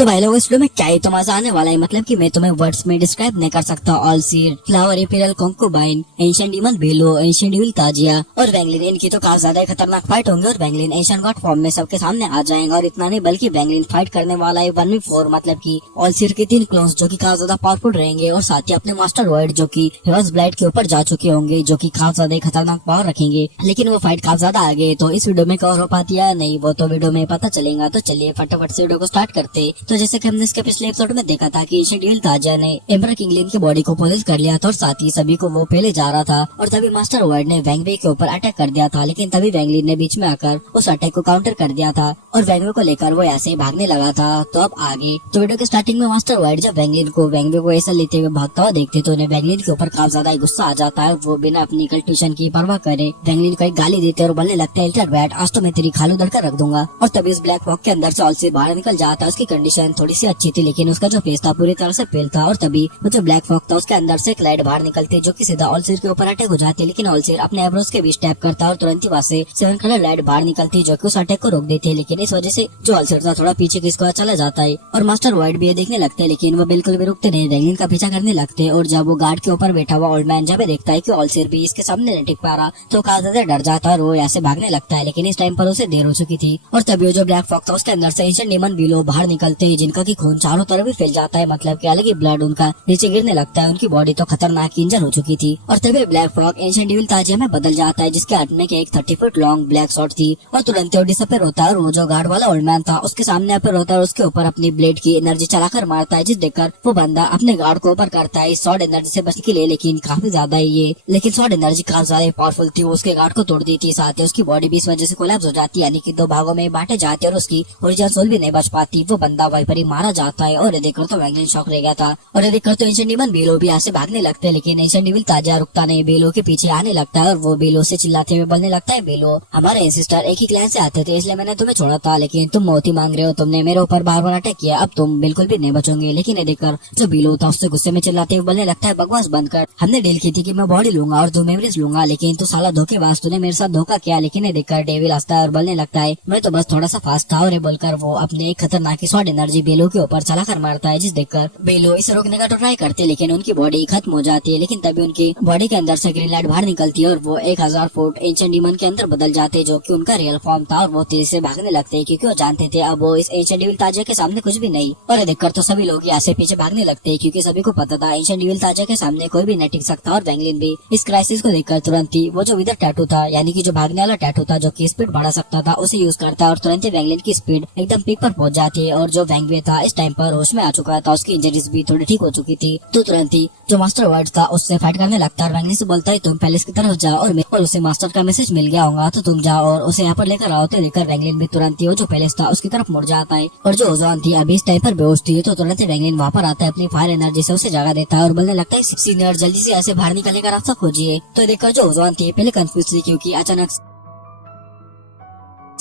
तो भाई लोग इस वीडियो में क्या ही तो मजा आने वाला है, मतलब कि मैं तुम्हें वर्ड्स में डिस्क्राइब नहीं कर सकता। All seed, flower, imperial concubine, ancient demon below, ancient devil ताजिया और वैंगलिन, इनकी तो काफी ज्यादा खतरनाक फाइट होंगे और वैंगलिन एंशिएंट गॉड फॉर्म में सबके सामने आ जाएंगे। और इतना नहीं बल्कि वैंगलिन फाइट करने वाला है 1v4, मतलब की ऑल सीड के 3 क्लोन्स जो की काफी ज्यादा पावरफुल रहेंगे और साथ ही अपने मास्टर वर्ड जो की हेवंस ब्लाइट के ऊपर जा चुके होंगे, जो की काफी ज्यादा खतरनाक पावर रखेंगे। लेकिन वो फाइट काफी ज्यादा आगे, तो इस वीडियो में कवर हो पाती है नहीं वो तो वीडियो में पता चलेगा। तो चलिए फटाफट से वीडियो को स्टार्ट करते। तो जैसे कि हमने इसके पिछले एपिसोड में देखा था कि एंशिएंट डीविल ताजिया ने एम्परर किंगलिन की बॉडी को पोजेस कर लिया था और साथ ही सभी को वो पहले जा रहा था और तभी मास्टर वर्ड ने वैंगवे के ऊपर अटैक कर दिया था। लेकिन तभी वैंगलिन ने बीच में आकर उस अटैक को काउंटर कर दिया था और वैंगवे को लेकर वो ऐसे भागने लगा था। तो अब आगे तो वीडियो के स्टार्टिंग में मास्टर वर्ड जब वैंगवे को ऐसा लेते हुए भागता हुआ देखते तो उन्हें वैंगलिन के ऊपर काफी ज्यादा गुस्सा आ जाता है। वो बिना अपनी कल्टिवेशन की परवाह करे वैंगलिन को एक गाली देते और बोलने लगता है, इल्टर बैट, आज तो मैं तेरी खाल उधड़ कर रख दूंगा। और तभी इस ब्लैक फॉग के अंदर से ऑल से बाहर निकल जाता है। उसकी कंडीशन थोड़ी सी अच्छी थी लेकिन उसका जो फेस था पूरी तरह से फेल था। और तभी वो जो ब्लैक फॉग था उसके अंदर से एक लाइट बाहर निकलती जो कि सीधा ऑलसीर के ऊपर अटैक हो जाती है। लेकिन ऑलसीर अपने एब्रोस के बीच टैप करता और तुरंत ही वहाँ से 7 कलर लाइट बाहर निकलती जो कि उस अटैक को रोक देती है। लेकिन इस वजह से जो ऑलसीर था थोड़ा पीछे खिसका चला जाता है और मास्टर वाइट भी ये देखने लगते हैं, लेकिन वो बिल्कुल भी रुकते नहीं, वैंगलिन का पीछा करने लगते हैं। और जब वो गार्ड के ऊपर बैठा हुआ ओल्ड मैन जब देखता है कि ऑलसीर भी इसके सामने नहीं टिक पा रहा तो काफी ज्यादा डर जाता है और वो ऐसे भागने लगता है। लेकिन इस टाइम पर उसे देर हो चुकी थी और तभी वो जो ब्लैक फॉग था उसके अंदर से एंशिएंट डीमन बेलो बाहर निकलते हैं जिनका की खून चारों तरफ भी फैल जाता है, मतलब कि अलग ही ब्लड उनका नीचे गिरने लगता है। उनकी बॉडी तो खतरनाक इंजर हो चुकी थी और तभी ब्लैक फॉग एंशिएंट डीविल ताजिया में बदल जाता है जिसके हाथ में एक 30 फीट लॉन्ग ब्लैक शॉट थी और तुरंत वो डिसअपीयर होता है। और वो जो गार्ड वाला ओल्ड मैन था उसके सामने अपर होता है और उसके ऊपर अपनी ब्लेड की एनर्जी चलाकर मारता है, जिस देखकर वो बंदा अपने गार्ड को ऊपर करता है शॉर्ट एनर्जी से बचने के लिए। लेकिन काफी ज्यादा ये लेकिन शॉर्ट एनर्जी काफी ज्यादा पावरफुल थी, वो उसके गार्ड को तोड़ दी थी, साथ ही उसकी बॉडी भी इस वजह से कोलैप्स हो जाती है, यानी कि 2 भागों में बांटे जाते और उसकी ओरिजिनल सोल भी नहीं बच पाती। वो बंदा वहीं पर ही मारा जाता है और ये देखकर तो वैंगलिन शॉक रह गया था। और ये देखकर तो एंशिएंट डीमन बेलो भी यहाँ से भागने लगते हैं, लेकिन एंशिएंट डीविल ताजिया रुकता नहीं, बेलो के पीछे आने लगता है और वो बेलो से चिल्लाते हुए बोलने लगता है, बेलो, हमारे एंसेस्टर एक ही क्लैन से आते थे इसलिए मैंने तुम्हें छोड़ा था, लेकिन तुम मौत मांग रहे हो, तुमने मेरे ऊपर बार बार अटैक किया, अब तुम बिल्कुल भी नहीं बचोगे। लेकिन ये देखकर जो बेलो था उससे गुस्से में चिल्लाते हुए बोलने लगता है, बकवास बंद कर, हमने डील की थी कि मैं बॉडी लूंगा और 2 मेमोरीज लूंगा, लेकिन तू साला धोखेबाज, तूने मेरे साथ धोखा किया। लेकिन ये देखकर डेविल हंसता है और बोलने लगता है, मैं तो बस थोड़ा सा फास्ट था। और ये बोलकर वो अपने एक खतरनाक शॉर्ट एनर्जी बेलो के ऊपर चलाकर मारता है, जिस देखकर बेलो इसे रोकने का तो ट्राई करते लेकिन उनकी बॉडी खत्म हो जाती है। लेकिन तभी उनकी बॉडी के अंदर से ग्रीन लाइट बाहर निकलती है और वो 1000 फुट एंशिएंट डीमन के अंदर बदल जाते जो कि उनका रियल फॉर्म था। और वो तेजी से भागने लगते हैं क्योंकि वो जानते थे अब वो इस एंशिएंट डीविल ताजिया के सामने कुछ भी नहीं। और ये देखकर तो सभी लोग यहाँ से पीछे भागने लगते हैं क्योंकि सभी को पता था एंशिएंट डीविल ताजिया के सामने कोई भी नहीं टिक सकता। और वैंगलिन भी इस क्राइसिस को देखकर तुरंत ही वो जो विदर टैटू था, यानी कि जो भागने वाला टैटू था जो की स्पीड बढ़ा सकता था, उसे यूज करता है और तुरंत ही वैंगलिन की स्पीड एकदम पीक पर पहुंच जाती है। और जो वैंगवे था इस टाइम पर होश में आ चुका था, उसकी इंजरीज भी थोड़ी ठीक हो चुकी थी, तो तुरंत ही जो मास्टर वर्ड था उससे फाइट करने लगता है। वैंगलिन से बोलता है, तुम पैलेस की तरफ जाओ और उसे मास्टर का मैसेज मिल गया होगा तो तुम जाओ और उसे यहाँ पर लेकर आओ। तो लेकर वैंगलिन भी तुरंत ही वो जो पैलेस था उसकी तरफ मुड़ जाता है। और जो ओजोन थी अभी इस टाइम पर बेहोश थी, तो तुरंत ही वैंगलिन वहाँ पर आता है, अपनी फायर एनर्जी से उसे जगा देता है और बोलने लगता है, सीनियर जल्दी से ऐसे बाहर निकलने का रास्ता खोजिए। तो देखकर जो ओजोन थी पहले कंफ्यूज थी क्योंकि अचानक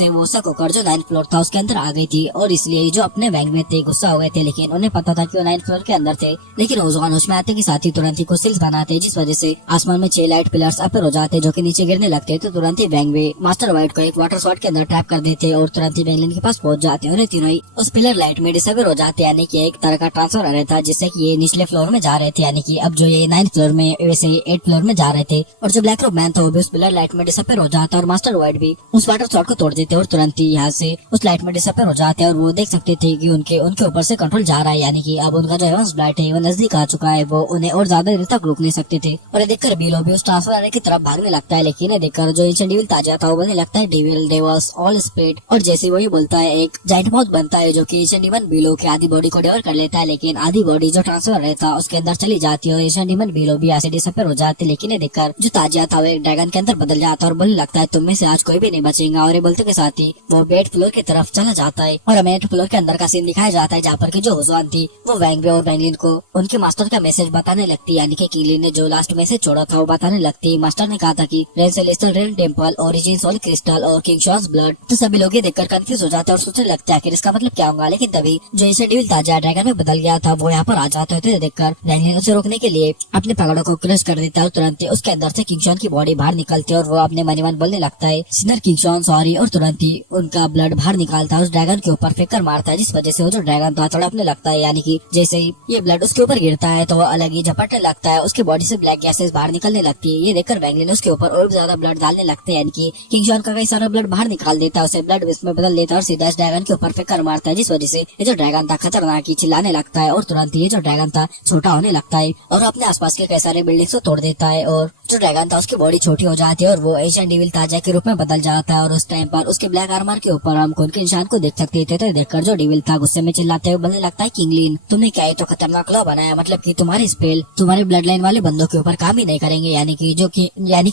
वो शक होकर जो 9th फ्लोर था उसके अंदर आ गई थी और इसलिए जो अपने वैंग में थे गुस्सा हो गए थे। लेकिन उन्हें पता था कि वो 9th फ्लोर के अंदर थे। लेकिन ओजोन उसमें आते के साथ ही तुरंत ही कुछ सिल्स बनाते जिस वजह से आसमान में 6 लाइट पिलर्स अपर हो जाते जो कि नीचे गिरने लगते। तो तुरंत ही वैंगवे मास्टर वाइट को एक वाटर शॉट के अंदर ट्रैप कर देते और तुरंत ही वैंगलिन के पास पहुंच जाते और तीनों ही उस पिलर लाइट में डिसअपीयर हो जाते, यानी कि एक तरह का ट्रांसफर आ रहा था जिससे कि ये निचले फ्लोर में जा रहे थे, यानी कि अब जो ये 9th फ्लोर में वैसे 8th फ्लोर में जा रहे थे। और जो ब्लैक रोब मैन था वो भी उस पिलर लाइट में डिसअपीयर हो जाता और मास्टर वाइट भी उस वाटर शॉट को तोड़ देते और तुरंत ही से उस लाइट में डिसअपीयर हो जाते हैं। और वो देख सकते थे कि उनके ऊपर से कंट्रोल जा रहा है, यानी कि अब उनका जो हेवंस ब्लाइट है वो नजदीक आ चुका है, वो उन्हें और ज्यादा देर तक रोक नहीं सकते थे। और ये देखकर बेलो भी उस ट्रांसफर की तरफ भागने लगता है। लेकिन ये देखकर जो एंशिएंट डीविल ताजिया था वो बोलने लगता है, डेविल, डेवल्स, ऑल स्पिरिट। और जैसे वही बोलता है एक जाइंट माउथ बनता है जो कि एंशिएंट डीमन बेलो की आधी बॉडी को डेवल कर लेता है, लेकिन आधी बॉडी जो ट्रांसफर रहता उसके अंदर चली जाती है और एंशिएंट डीमन बेलो भी ऐसे डिसअपीयर हो जाते। लेकिन ये देखकर जो ताजिया था वो एक ड्रैगन के अंदर बदल जाता है और बोलने लगता है, तुम में से आज कोई भी नहीं बचेगा। और ये बोलते के साथ ही वो 8th फ्लोर की तरफ चला जाता है और हमें 8th फ्लोर के अंदर का सीन दिखाया जाता है जहाँ पर की जो ओजोन थी वो वैंगवे और वैंगलिन को उनके मास्टर का मैसेज बताने लगती, यानी कि किंगलिन ने जो लास्ट मैसेज छोड़ा था वो बताने लगती। मास्टर ने कहा था कि rain celestial rain temple, origin soul crystal और किंग शॉर्स ब्लड। तो सभी लोग ये देखकर कंफ्यूज हो जाते हैं और सोचने लगते हैं कि इसका मतलब क्या होगा। लेकिन तभी जो एंशिएंट डीविल ताजिया ड्रैगन में बदल गया था वो यहाँ पर आ जाता है। तो देखकर वैंगलिन उसे रोकने के लिए अपने पकड़ों को क्रश कर देता है और तुरंत उसके अंदर से किंग शॉन की बॉडी बाहर निकलती है और वो अपने मन ही मन बोलने लगता है, सिनर किंग शॉन सॉरी। और तुरंत तुरंत ही उनका ब्लड बाहर निकालता है, उस ड्रैगन के ऊपर फेंक कर मारता है, जिस वजह से वो जो ड्रैगन था तड़पने लगता है। यानी कि जैसे ही ये ब्लड उसके ऊपर गिरता है तो वो अलग ही झपटने लगता है, उसकी बॉडी से ब्लैक गैसेस बाहर निकलने लगती है। ये देखकर वैंगलिन उसके ऊपर और भी ज्यादा ब्लड डालने लगते हैं, यानी कि किंग जॉन का कई सारा ब्लड बाहर निकाल देता है, उसे ब्लड में बदल देता है और सीधा इस ड्रैगन के ऊपर फेंक कर मारता है, जिस वजह से ये जो ड्रैगन था खतरनाक ही चिल्लाने लगता है और तुरंत ये जो ड्रैगन था छोटा होने लगता है और अपने आसपास के कई सारे बिल्डिंग्स को तोड़ देता है और जो ड्रैगन था उसकी बॉडी छोटी हो जाती है और वो एशियन डेविल ताजा के रूप में बदल जाता है। और उस टाइम पर उसके ब्लैक आर्मर के ऊपर हम खून के निशान को देख सकते थे। तो देखकर जो डेविल था गुस्से में चिल्लाते हुए बोलने लगता है, किंगलिन तुमने क्या तो खतरनाक लॉ बनाया, मतलब कि तुम्हारी स्पेल तुम्हारे ब्लड लाइन वाले बंदों के ऊपर काम ही नहीं करेंगे। यानी कि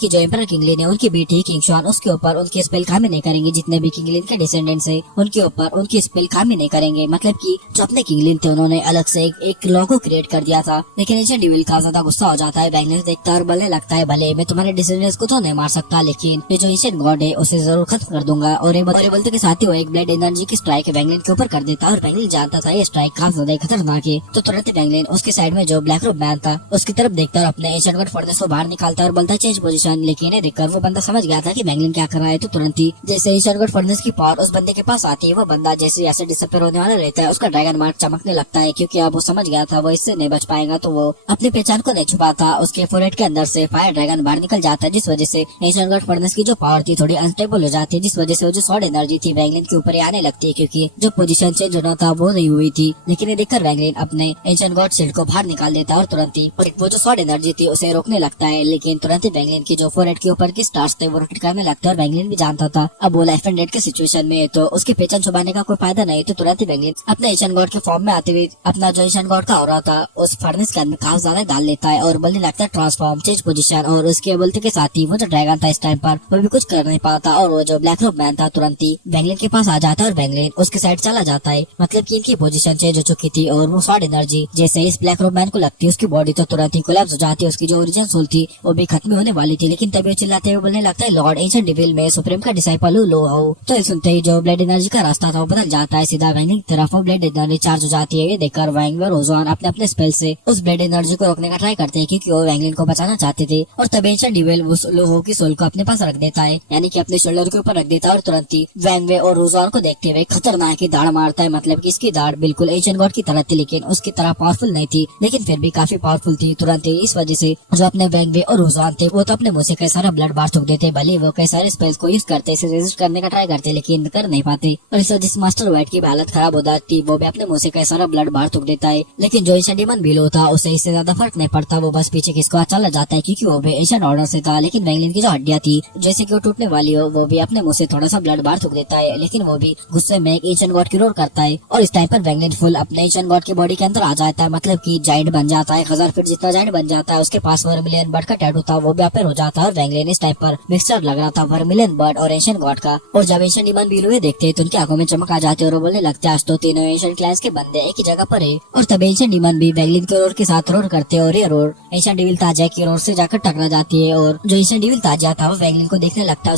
जो एम्परर किंगलिन है उनकी बेटी किंग शॉन उसके ऊपर उनकी स्पेल काम ही नहीं करेंगे, जितने भी किंगलिन के डिसेंडेंट्स है उनके ऊपर उनकी स्पेल काम ही नहीं करेंगे। मतलब कि जो अपने किंगलिन थे उन्होंने अलग से एक लॉ को क्रिएट कर दिया था। लेकिन एशियन डेविल का ज्यादा गुस्सा हो जाता है, वैंगलिन देखता है और बोलने लगता है, भले मैं तुम्हारे डिसेंडेंट्स को तो नहीं मार सकता, लेकिन ये जो एशियन गॉड है उसे जरूर खत्म कर दूंगा। और ये बोलते के साथ ही वो एक ब्लड एनर्जी की स्ट्राइक वैंगलिन के ऊपर कर देता है और वैंगलिन जानता था ये स्ट्राइक काफी ज्यादा खतरनाक है। तो तुरंत वैंगलिन उसके साइड में जो ब्लैक रोब मैन था उसकी तरफ देखता है और अपने एशियन गॉड फर्नेस को बाहर निकालता है और बोलता है चेंज पोजीशन। लेकिन ये देखकर वो बंदा समझ गया था कि वैंगलिन क्या कर रहा है। तो तुरंत ही जैसे एशियन गॉड फर्नेस की पावर उस बंदे के पास आती है, वो बंदा जैसे ऐसे डिसअपीयर होने वाला रहता है, उसका ड्रैगन मार्क चमकने लगता है, क्योंकि अब वो समझ गया था वो इससे नहीं बच पाएगा। तो वो अपनी पहचान को नहीं छुपाता, उसके फोरहेड के अंदर से फायर ड्रैगन बाहर निकल जाता है, जिस वजह से एशियन गॉड फर्नेस की जो पावर थी थोड़ी अनस्टेबल हो जाती है, जिस वजह से वो जो सॉर्ड एनर्जी थी वैंगलिन के ऊपर आने लगती है, क्योंकि जो पोजीशन चेंज होना था वो नहीं हुई थी। लेकिन ये देखकर वैंगलिन अपने एशियन गॉड शील्ड को बाहर निकाल देता है और तुरंत ही वो जो सॉर्ड एनर्जी थी उसे रोकने लगता है। लेकिन तुरंत ही वैंगलिन की जो फोरहेड के ऊपर की स्टार्स थे वो रोटेट करने लगते हैं और वैंगलिन भी जानता था अब वो लाइफ एंड डेथ के सिचुएशन में है, तो उसकी पहचान छुपाने का कोई फायदा नहीं। तो तुरंत ही वैंगलिन अपने एशियन गॉड के फॉर्म में आते हुए अपना जो एशियन गॉड का हो रहा था उस फर्नेस के अंदर काफी ज्यादा डाल लेता है और बोलने लगता है ट्रांसफॉर्म, चेंज पोजीशन। और उसके बोलते के साथ ही वो जो ड्रैगन था इस टाइम पर वो भी कुछ कर नहीं पाता और वो जो ब्लैक रोब मैन था तुरंत ही वैंगलिन के पास आ जाता है और वैंगलिन उसके साइड चला जाता है। मतलब कि इनकी पोजीशन चेंज हो चुकी थी और वो सॉर्ड एनर्जी जैसे इस ब्लैक रोब मैन को लगती है उसकी बॉडी तो तुरंत ही कोलैप्स हो जाती है, उसकी जो ओरिजिन सोल थी वो भी खत्म होने वाली थी। लेकिन तभी चिल्लाते हुए बोलने लगता है, लॉर्ड एशियन डेविल में सुप्रीम का डिसाइपल लो हो। तो सुनते ही जो ब्लड एनर्जी का रास्ता था वो बदल जाता है, सीधा वैंगलिन की तरफ वो ब्लड एनर्जी चार्ज हो जाती है। ये देखकर वैंग और ओजोन अपने अपने स्पेल से उस ब्लड एनर्जी को रोकने का ट्राई करते हैं, क्योंकि वो वैंगलिन को बचाना चाहते थे। और तभी एशियन डेविल उस लोहो की सोल को अपने पास रख देता है, यानी कि अपने शोल्डर के ऊपर रख देता है और तुरंत ही वैंगवे और ओजोन को देखते हुए खतरनाक ही दाढ़ मारता है। मतलब कि इसकी दाढ़ बिल्कुल एशियन गॉड की तरह थी, लेकिन उसकी तरह पावरफुल नहीं थी, लेकिन फिर भी काफी पावरफुल थी। तुरंत ही इस वजह से जो अपने वैंगवे और ओजोन थे वो तो अपने मुंह से कई सारा ब्लड बाहर थूक देते, भले वो कई सारे स्पेल्स को यूज करते, इसे रेजिस्ट करने का ट्राई करते, लेकिन कर नहीं पाते। और इस वजह से मास्टर व्हाइट की हालत खराब हो जाती, वो भी अपने मुंह से कई सारा ब्लड बाहर थूक देता है। लेकिन जो एशियन डीमन बिलो था उसे इससे ज्यादा फर्क नहीं पड़ता, वो बस पीछे किसको चला जाता है, क्योंकि वो भी एशियन ऑर्डर से था। लेकिन वैंगलिन की जो हड्डियां थी जैसे कि वो टूटने वाली हो, वो भी अपने मुंह से थोड़ा सा ब्लड बाहर थूक देता है, लेकिन वो भी गुस्से में एक एशियन गॉड की रोर करता है। और इस टाइम पर वैंगलिन फुल अपने एशियन गॉड की बॉडी के अंदर आ जाता है, मतलब कि जाइंट बन जाता है, 1000 फीट जितना जाइंट बन जाता है। उसके पास वर्मिलियन बर्ड का टैटू था, वो भी अपेयर हो जाता है और वैंगलिन इस टाइम पर मिक्सचर लग रहा था वर्मिलियन बर्ड और एशियन गॉड का। और जब एशियन डीमन बिलो देखते तो उनकी आंखों में चमक आ जाती है और बोलने लगते आज तो तीनों एशियन क्लैंस के बंदे एक ही जगह पर है। और तब एशियन डीमन भी वैंगलिन के रोर के साथ रोर करते और ये रोर एशियन डेविल ताजा की रोर से जाकर टकरा जाती है। और जो एशियन डेविल ताजा था वो वैंगलिन को देखने लगता है,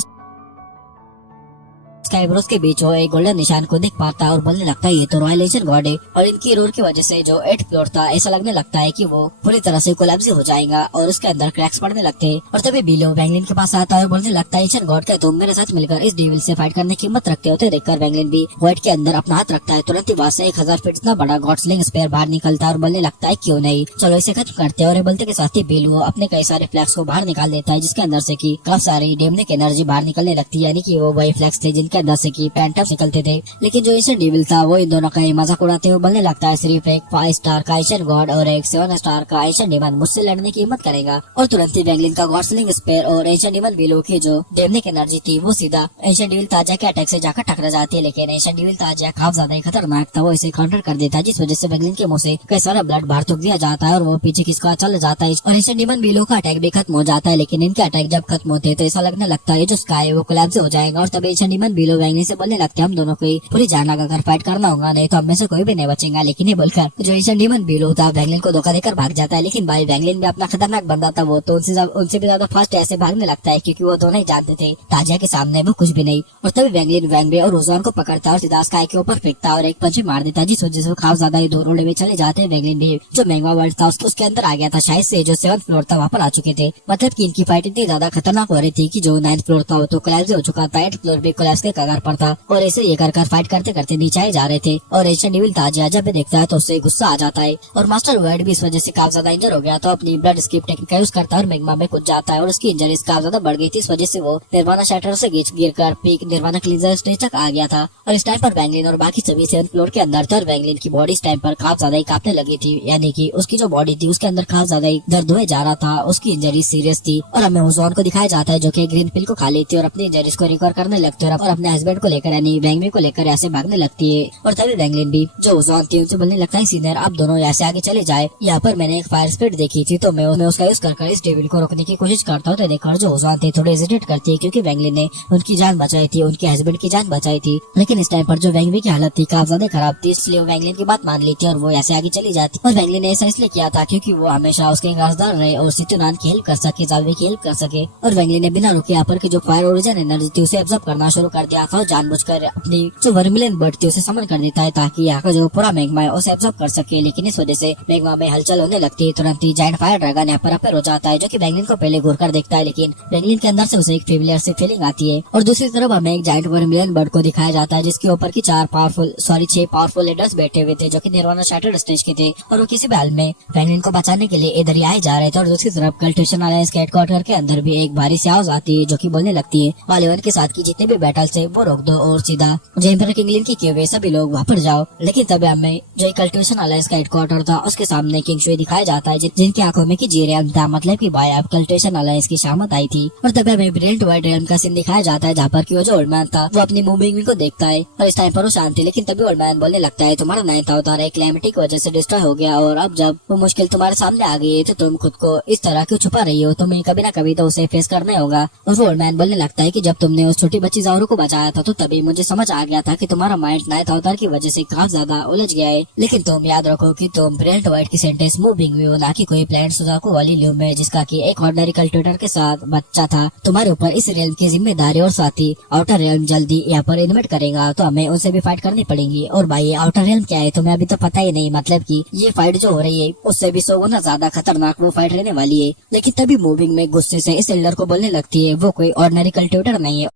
स्काईब्रोस के बीच वो एक गोल्डन निशान को देख पाता है और बोलने लगता है ये तो रॉयल एशियन गॉड है। और इनकी रोर की वजह से जो 8th फ्लोर था ऐसा लगने लगता है कि वो पूरी तरह से कोलैप्स हो जाएगा और उसके अंदर क्रैक्स पड़ने लगते हैं। और तभी बिलो वैंगलिन के पास आता है और बोलने लगता है एशियन गॉड का तुम मेरे साथ मिलकर इस डेविल से फाइट करने की हिम्मत रखते होते। देखकर वैंगलिन भी व्हाइट के अंदर अपना हाथ रखता है, तुरंत ही वहां से 1000 फीट इतना बड़ा गॉडस्लिंग स्पेयर बाहर निकलता है और बोलने लगता है क्यों नहीं, चलो इसे खत्म करते हैं। और बोलते के साथ ही बिलो अपने कई सारे फ्लैग्स को बाहर निकाल देता है, जिसके अंदर से की काफी सारी डेमनिक एनर्जी बाहर निकलने लगती है, यानी कि वो वही फ्लैग्स थे जिनके अंदर से की निकलते थे। लेकिन जो एशियन डेविल था वो इन दोनों का ही मजाक उड़ाते हुए बोलने लगता है सिर्फ एक 5 स्टार का एशियन गॉड और एक 7 स्टार का एशियन डेमन मुझसे लड़ने की हिम्मत करेगा। और तुरंत ही वैंगलिन का गॉडस्लिंग स्पेयर और एशियन डेमन बिलो की जो डेमनिक एनर्जी थी वो सीधा एशियन डेविल ताजा के अटैक से जाकर टकरा जाती है। लेकिन एशियन डेविल ताजा काफी ज्यादा ही खतरनाक था, वो इसे काउंटर कर देता है, जिस वजह से वैंगलिन के मुंह से कई सारा ब्लड बाहर थूक दिया जाता है और वो पीछे किसका चल जाता है और एशियन डेमन बिलो का अटैक भी खत्म हो जाता है। लेकिन इनके अटैक जब खत्म होते हैं तो ऐसा लगने लगता है जो स्काई वो कोलैप्स हो जाएगा। और तब एशियन डेमन बिलो वैंगलिन से बोलने लगते हैं हम दोनों को पूरी जान लगाकर फाइट करना होगा, नहीं तो हम में से कोई भी नहीं बचेगा। लेकिन ये बोलकर जो एशियन डीमन बिलो था वैंगलिन को धोखा देकर भाग जाता है। लेकिन भाई वैंगलिन भी अपना खतरनाक बंदा था, वो तो उनसे भी ज्यादा फास्ट ऐसे भागने लगता है, क्योंकि वो दोनों ही जानते थे ताजा के सामने वो कुछ भी नहीं। और तभी वैंगलिन वैंगवे और ओजोन को पकड़ता है और सीधा स्काई के ऊपर फेंकता है और एक पंच मार देता है, जिस वजह से वो काफी ज्यादा दूर उड़े हुए चले जाते हैं। वैंगलिन भी जो मैंगवा वर्ल्ड था उसके अंदर आ गया था, शायद से जो 7th फ्लोर था वहाँ पर आ चुके थे। मतलब की इनकी फाइट इतनी ज्यादा खतरनाक हो रही थी कि जो 9th फ्लोर था वो तो कोलैप्स हो चुका था, 8th फ्लोर भी कोलैप्स के कगार पर था और ऐसे ये कर फाइट करते करते नीचे आए जा रहे थे। और एशियन डेविल ताजिया जब भी देखता है तो उससे गुस्सा आ जाता है और मास्टर वर्ड भी इस वजह से काफी ज्यादा इंजर हो गया तो अपनी ब्लड स्किप टेक्निक का यूज करता है और मैग्मा में कूद जाता है और उसकी इंजरी काफी ज्यादा बढ़ गई थी। इस वजह से वो निर्वाणा शैटर से गिर कर पीक निर्वाणा क्लींजर स्टेज तक आ गया था। और इस टाइम पर वैंगलिन और बाकी सभी 7th फ्लोर के अंदर थे और वैंगलिन की बॉडी इस टाइम पर काफी ज्यादा ही कांपने लगी थी, यानी कि उसकी जो बॉडी थी उसके अंदर काफी ज्यादा ही दर्द हुए जा रहा था। उसकी इंजरी सीरियस थी और हमें ओजोन को दिखाया जाता है जो कि ग्रीन पिल को खा लेती है और अपनी इंजरीज को रिकवर करने लगती है और अपने हस्बैंड को लेकर यानी वैंगमी को लेकर ऐसे भागने लगती है। और तभी वैंगलिन भी जो ओजोन थी उनसे बोलने लगता है सीनियर आप दोनों ऐसे आगे चले जाए। यहाँ पर मैंने एक फायर स्पीड देखी थी तो मैं उसका यूज कर इस डेविल को रोकने की कोशिश करता हूँ। तो देखकर जो ओजोन थी थोड़ी हेजिटेट करती है क्योंकि वैंगलिन ने उनकी जान बचाई थी, उनके हस्बैंड की जान बचाई थी। लेकिन इस टाइम पर जो वैंगमी की हालत थी काफी ज्यादा खराब थी, इसलिए वो वैंगलिन की बात मान ली थी और वो ऐसे आगे चली जाती। और वैंगलिन ने ऐसा इसलिए किया था क्योंकि वो हमेशा उसके कर्जदार रहे और सितुनान की हेल्प कर सके, जावे की हेल्प कर सके। और वैंगलिन ने बिना रुके यहाँ पर की जो फायर ओरिजिन एनर्जी थी उसे एब्जॉर्ब करना शुरू कर दिया था और जानबूझकर अपनी जो वर्मिलियन बर्ड थी उसे समन कर देता है ताकि यहाँ का जो पूरा मैग्मा है उसे एब्जॉर्ब कर सके। लेकिन इस वजह से मैग्मा में हलचल होने लगती है। तुरंत ही जायंट फायर ड्रैगन यहाँ पर अपेयर हो जाता है जो कि वैंगलिन को पहले घूर कर देखता है, लेकिन वैंगलिन के अंदर से उसे एक फेमिलियर सी फीलिंग आती है। और दूसरी तरफ हमें एक जायंट वर्मिलियन बर्ड को दिखाया जाता है जिसके ऊपर की 6 पावरफुल लीडर्स बैठे हुए थे जो कि निर्वाणा शैटर्ड स्टेज के थे और वो किसी भी हाल में वैंगलिन को बचाने के लिए इधर ही आए जा रहे थे। और दूसरी तरफ कल्टेशन अलायंस के हेडक्वार्टर के अंदर भी एक भारी सी आवाज आती है जो कि बोलने लगती है वालेवन के साथ की जितने भी बैटल्स है वो रोक दो और सीधा जेम्पर किंगलिन की किए हुए सभी लोग वापस जाओ। लेकिन तभी हमें जो कल्टेशन अलायंस का हेडक्वार्टर था उसके सामने किंग शुई दिखाया जाता है जिनकी आंखों में की जीरियम था, मतलब की भाई अब कल्टेशन अलायंस की शामत आई थी। और तभी हमें ब्रिलियंट वाइट रेलम का सीन दिखाया जाता है जहाँ पर की वो जो ओल्ड मैन था वो अपनी मूविंग को देखता है और इस टाइम पर वो शांत है। लेकिन तभी ओल्ड मैन बोलने लगता है तुम्हारा 9th अवतार एक क्लैमिटी की वजह से डिस्ट्रॉय हो गया और अब जब वो मुश्किल तुम्हारे सामने आ गई है तो तुम खुद को इस तरह क्यों छुपा रही हो, तुम्हें कभी ना कभी तो उसे फेस करना होगा। और वो ओल्ड मैन बोलने लगता है कि जब तुमने उस छोटी बच्ची जाओरू को बचाया था तो तभी मुझे समझ आ गया था कि तुम्हारा माइंड 9th अवतार की वजह से काफी ज्यादा उलझ गया है। लेकिन तुम याद रखो कि तुम ब्रिलियंट वाइट की सेंटेंस मूविंग में हो, ना कि कोई प्लान सुजाको वाली ल्यूम में जिसका की एक ऑर्डिनरी कल्टिवेटर के साथ बच्चा था। तुम्हारे ऊपर इस रियल्म की जिम्मेदारी और साथ ही आउटर रियल्म जल्दी यहाँ पर इन्वेट करेगा तो हमें उनसे भी फाइट करनी पड़ेगी। और भाई आउटर रियल्म क्या है तुम्हें अभी तो पता ही नहीं, मतलब कि ये फाइट जो हो रही है उससे भी 100 गुना ज्यादा खतरनाक वो फाइट रहने वाली है। लेकिन तभी मूविंग में गुस्से से इस एल्डर को बोलने लगती है वो कोई ऑर्डिनरी कल्टिवेटर नहीं है।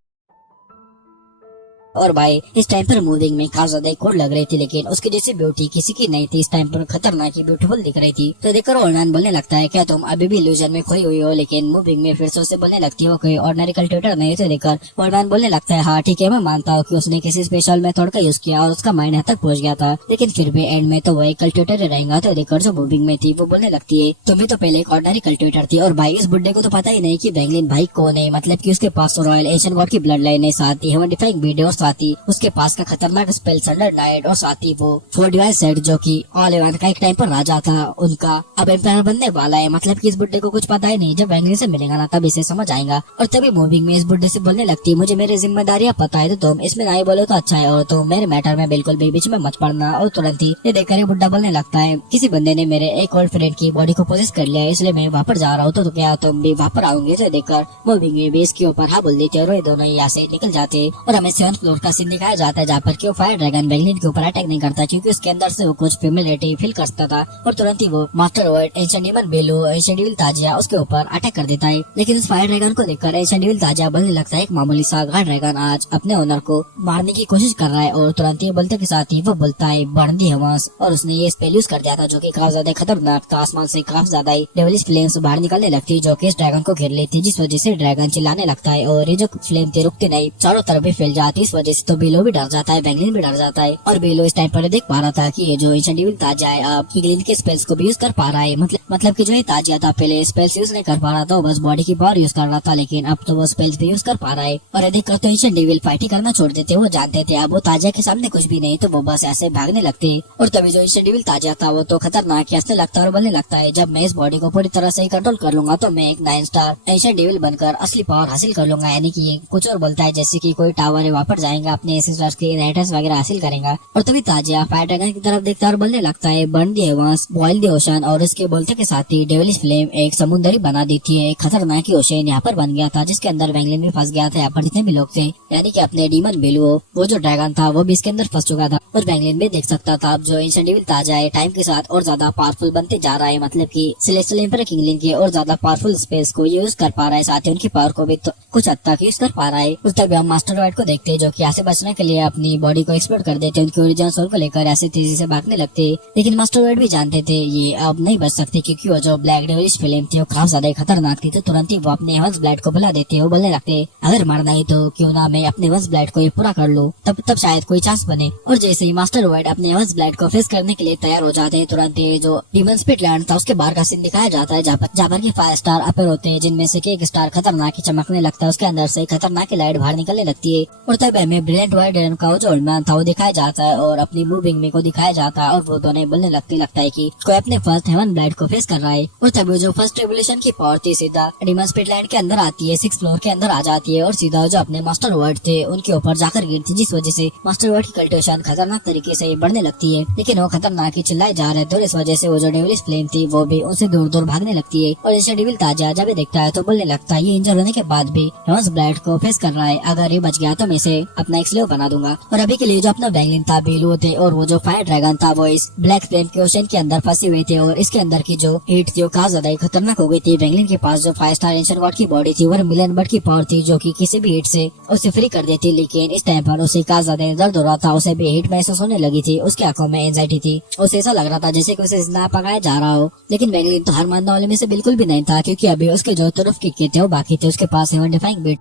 और भाई इस टाइम पर मूविंग में काफी ज्यादा कोड लग रही थी लेकिन उसकी जैसी ब्यूटी किसी की नहीं थी, इस टाइम पर खतरनाक ही ब्यूटीफुल दिख रही थी। तो देखकर ओल्ड बोलने लगता है क्या तुम अभी भी इल्यूजन में खोई हुई हो, लेकिन मूविंग में फिर से उससे बोलने लगती है वो कोई ऑर्डिनरी कल्टिवेटर नहीं। तो देखकर ओल्ड बोलने लगता है हाँ ठीक है मैं मानता हूँ कि उसने किसी स्पेशल मेथड का यूज किया और उसका माइंड यहाँ तक पहुंच गया था, लेकिन फिर भी एंड में तो वो एक कल्टिवेटर ही रहेगा। तो देखकर जो मूविंग में थी वो बोलने लगती है तुम्हें तो पहले एक ऑर्डिनरी कल्टिवेटर थी और भाई इस बुड्ढे को तो पता ही नहीं कि वैंगलिन भाई कौन है, मतलब की उसके पास तो रॉयल एशियन गॉड की ब्लड लाइन है, साथ ही हेवन डिफाइंग वीडियो और साथ ही उसके पास का खतरनाक स्पेल सैंडर नाइट और साथ ही वो 4 डिवाइस सेट जो कि ऑल एवन का एक टाइम पर राजा था उनका अब एम्पायर बनने वाला है। मतलब कि इस बुड्ढे को कुछ पता ही नहीं, जब वैंगलिन से मिलेगा ना तब इसे समझ आएगा। और तभी मूविंग में इस बुड्ढे से बोलने लगती है मुझे मेरी जिम्मेदारियां पता है तो तुम इसमें नहीं बोलो तो अच्छा है और तुम मेरे मैटर में बिल्कुल भी बीच में मत पड़ना। और तुरंत ही ये देखकर ये बुड्ढा बोलने लगता है किसी बंदे ने मेरे एक ओल्ड फ्रेंड की बॉडी को पोजेस कर लिया है इसलिए मैं वापस जा रहा हूँ, तो क्या तुम भी वापस आओगे। तो देखकर मूविंग में बेस के ऊपर हाँ बोल देते और ये दोनों यहाँ से निकल जाते और हमें 7th फ्लोर का सीन दिखाया जाता है जहाँ पर क्यों फायर ड्रैगन वैंगलिन के ऊपर अटैक नहीं करता क्योंकि उसके अंदर से वो कुछ फेमिलियरिटी फील करता था। और तुरंत ही वो master word ancient demon below ancient devil ताजिया उसके ऊपर अटैक कर देता है। लेकिन उस फायर ड्रैगन को देखकर एंशिएंट डेविल ताजिया बोलने लगता है एक मामूली सा गार्ड ड्रैगन आज अपने ओनर को मारने की कोशिश कर रहा है। और तुरंत ही बोलते के साथ ही वो बोलता है बर्न दी हवास और उसने ये स्पेल यूज कर दिया था जो कि काफी ज्यादा खतरनाक था। आसमान से काफी ज्यादा डेविलिश फ्लेम्स बाहर निकलने लगती जो कि इस ड्रैगन को घेर लेती, जिस वजह से ड्रैगन चिल्लाने लगता है और ये जो फ्लेम थी रुकती नहीं, चारों तरफ भी फैल जाती। इस वजह से तो बेलो भी डर जाता है, वैंगलिन भी डर जाता है। और बेलो इस टाइम पर देख पा रहा था कि ये जो एंशिएंट डेविल ताजिया है अब किंगलिन के स्पेल्स को भी यूज कर पा रहा है। मतलब कि जो ये ताजिया था पहले स्पेल्स यूज नहीं कर पा रहा था, बस बॉडी की पावर यूज कर रहा था, लेकिन अब तो वो स्पेल्स भी यूज कर पा रहा है। और यदि कर तो एंशिएंट डेविल फाइटिंग करना छोड़ देते, वो जानते थे अब वो ताजिया के सामने कुछ भी नहीं, तो वो बस ऐसे भागने लगते। और तभी जो एंशिएंट डेविल ताजिया था वो तो खतरनाक हंसने लगता है और बोलने लगता है जब मैं इस बॉडी को पूरी तरह से कंट्रोल कर लूंगा तो मैं एक 9 स्टार एंशिएंट डेविल बनकर असली पावर हासिल कर लूंगा। यानी कि कुछ और बोलता है जैसे कि कोई टावर वापस जाएगा अपने एसेसर्स के इनहेरिटेंस वगैरह हासिल करेगा। और तभी ताजिया फायर ड्रैगन की तरफ देखता और बोलने लगता है burn the heavens boil the ocean. और उसके बोलते के साथ ही डेविलिश फ्लेम एक समुद्री बना दी थी, एक खतरनाक ओशन यहाँ पर बन गया था जिसके अंदर वैंगलिन भी फंस गया था। यहाँ पर जितने भी लोग थे यानी कि अपने डीमन बेलू वो जो ड्रैगन था वो भी इसके अंदर फंस चुका था और वैंगलिन भी देख सकता था अब जो एंशिएंट डेविल ताजिया है टाइम के साथ और ज्यादा पावरफुल बनते जा रहा है। मतलब कि सेलेस्टियल एम्पायर किंगलिन के और ज्यादा पावरफुल स्पेस को यूज कर पा रहा है, साथ ही उनकी पावर को भी तो कुछ हद तक यूज कर पा रहा है। उस तभी हम मास्टर वाइट को देखते हैं जो कि यहाँ से बचने के लिए अपनी बॉडी को एक्सप्लोर कर देते, उनकी ओरिजिनल सोल को लेकर ऐसे तेजी से भागने लगते। लेकिन मास्टर वर्ड भी जानते थे ये अब नहीं बच सकते, क्योंकि वो जो ब्लैक डेविलिश फ्लेम थी वो काफी ज्यादा खतरनाक थी। तो तुरंत ही वो अपने हेवंस ब्लड को बुला देते और बोलने लगते, अगर मरना ही तो क्यों ना मैं अपने हेवंस ब्लड को पूरा कर लूं, तब शायद कोई चांस बने। और जैसे ही मास्टर वर्ड अपने हेवंस ब्लड को फेस करने के लिए तैयार हो जाते हैं, तुरंत ही जो डीमन स्पिट लैंड था उसके बाहर का सीन दिखाया जाता है, जहाँ पर की 5 स्टार अपेयर होते हैं, जिनमें से एक स्टार खतरनाक चमकने लगता है, उसके अंदर से खतरनाक की लाइट बाहर निकलने लगती है। और तब हमें ब्रिलियंट वाइड का जो ओल्ड मैन था वो दिखाया जाता है और अपनी मूविंग में को दिखाया जाता है, और वो दोनों बोलने लगता है कि कोई अपने फर्स्ट हेवन ब्लड को फेस कर रहा है। और तभी जो फर्स्ट रेवोल्यूशन की पावर थी सीधा डीमन स्पिट लैंड के अंदर आती है, 6th फ्लोर के अंदर आ जाती है और सीधा जो अपने मास्टर वर्ड थे उनके ऊपर जाकर गिरती, जिस वजह से मास्टर वर्ड की कल्टिवेशन खतरनाक तरीके से बढ़ने लगती है। लेकिन वो खतरनाक ही चिल्लाए जा रहे थे और इस वजह से वो जो डेविलिश फ्लेम थी वो भी उनसे दूर दूर भागने लगती है। और एंशिएंट डेविल ताजा जब ये देखता है तो बोलने लगता है ये इंजर होने के बाद भी हेवंस ब्लड को फेस कर रहा है, अगर ये बच गया तो मैं इसे अपना एक स्लेव बना दूंगा। और अभी के लिए जो अपना वैंगलिन था, बेलू थे और वो जो फायर ड्रैगन था वो इस ब्लैक फ्लेम के ओशन के अंदर फंसे हुए थे, और इसके अंदर की जो हीट थी वो काफी ज्यादा खतरनाक हो गई थी। वैंगलिन के पास जो 5 स्टार एंशिएंट गॉड की बॉडी थी वो मिलियन बट की पावर थी, जो कि किसी भी हीट से उसे फ्री कर देती। लेकिन इस टाइम पर उसे काफी ज्यादा दर्द हो रहा था, उसे भी हीट महसूस होने लगी थी, उसकी आंखों में एंजाइटी थी, उसे ऐसा लग रहा था जैसे कि उसे जिंदा पकाया जा रहा हो। लेकिन वैंगलिन तो हार मानने वाले में से बिल्कुल भी नहीं था, क्योंकि अभी उसके जो तरफ किक थे वो बाकी थे, उसके पास हेवन डिफाइंग बीट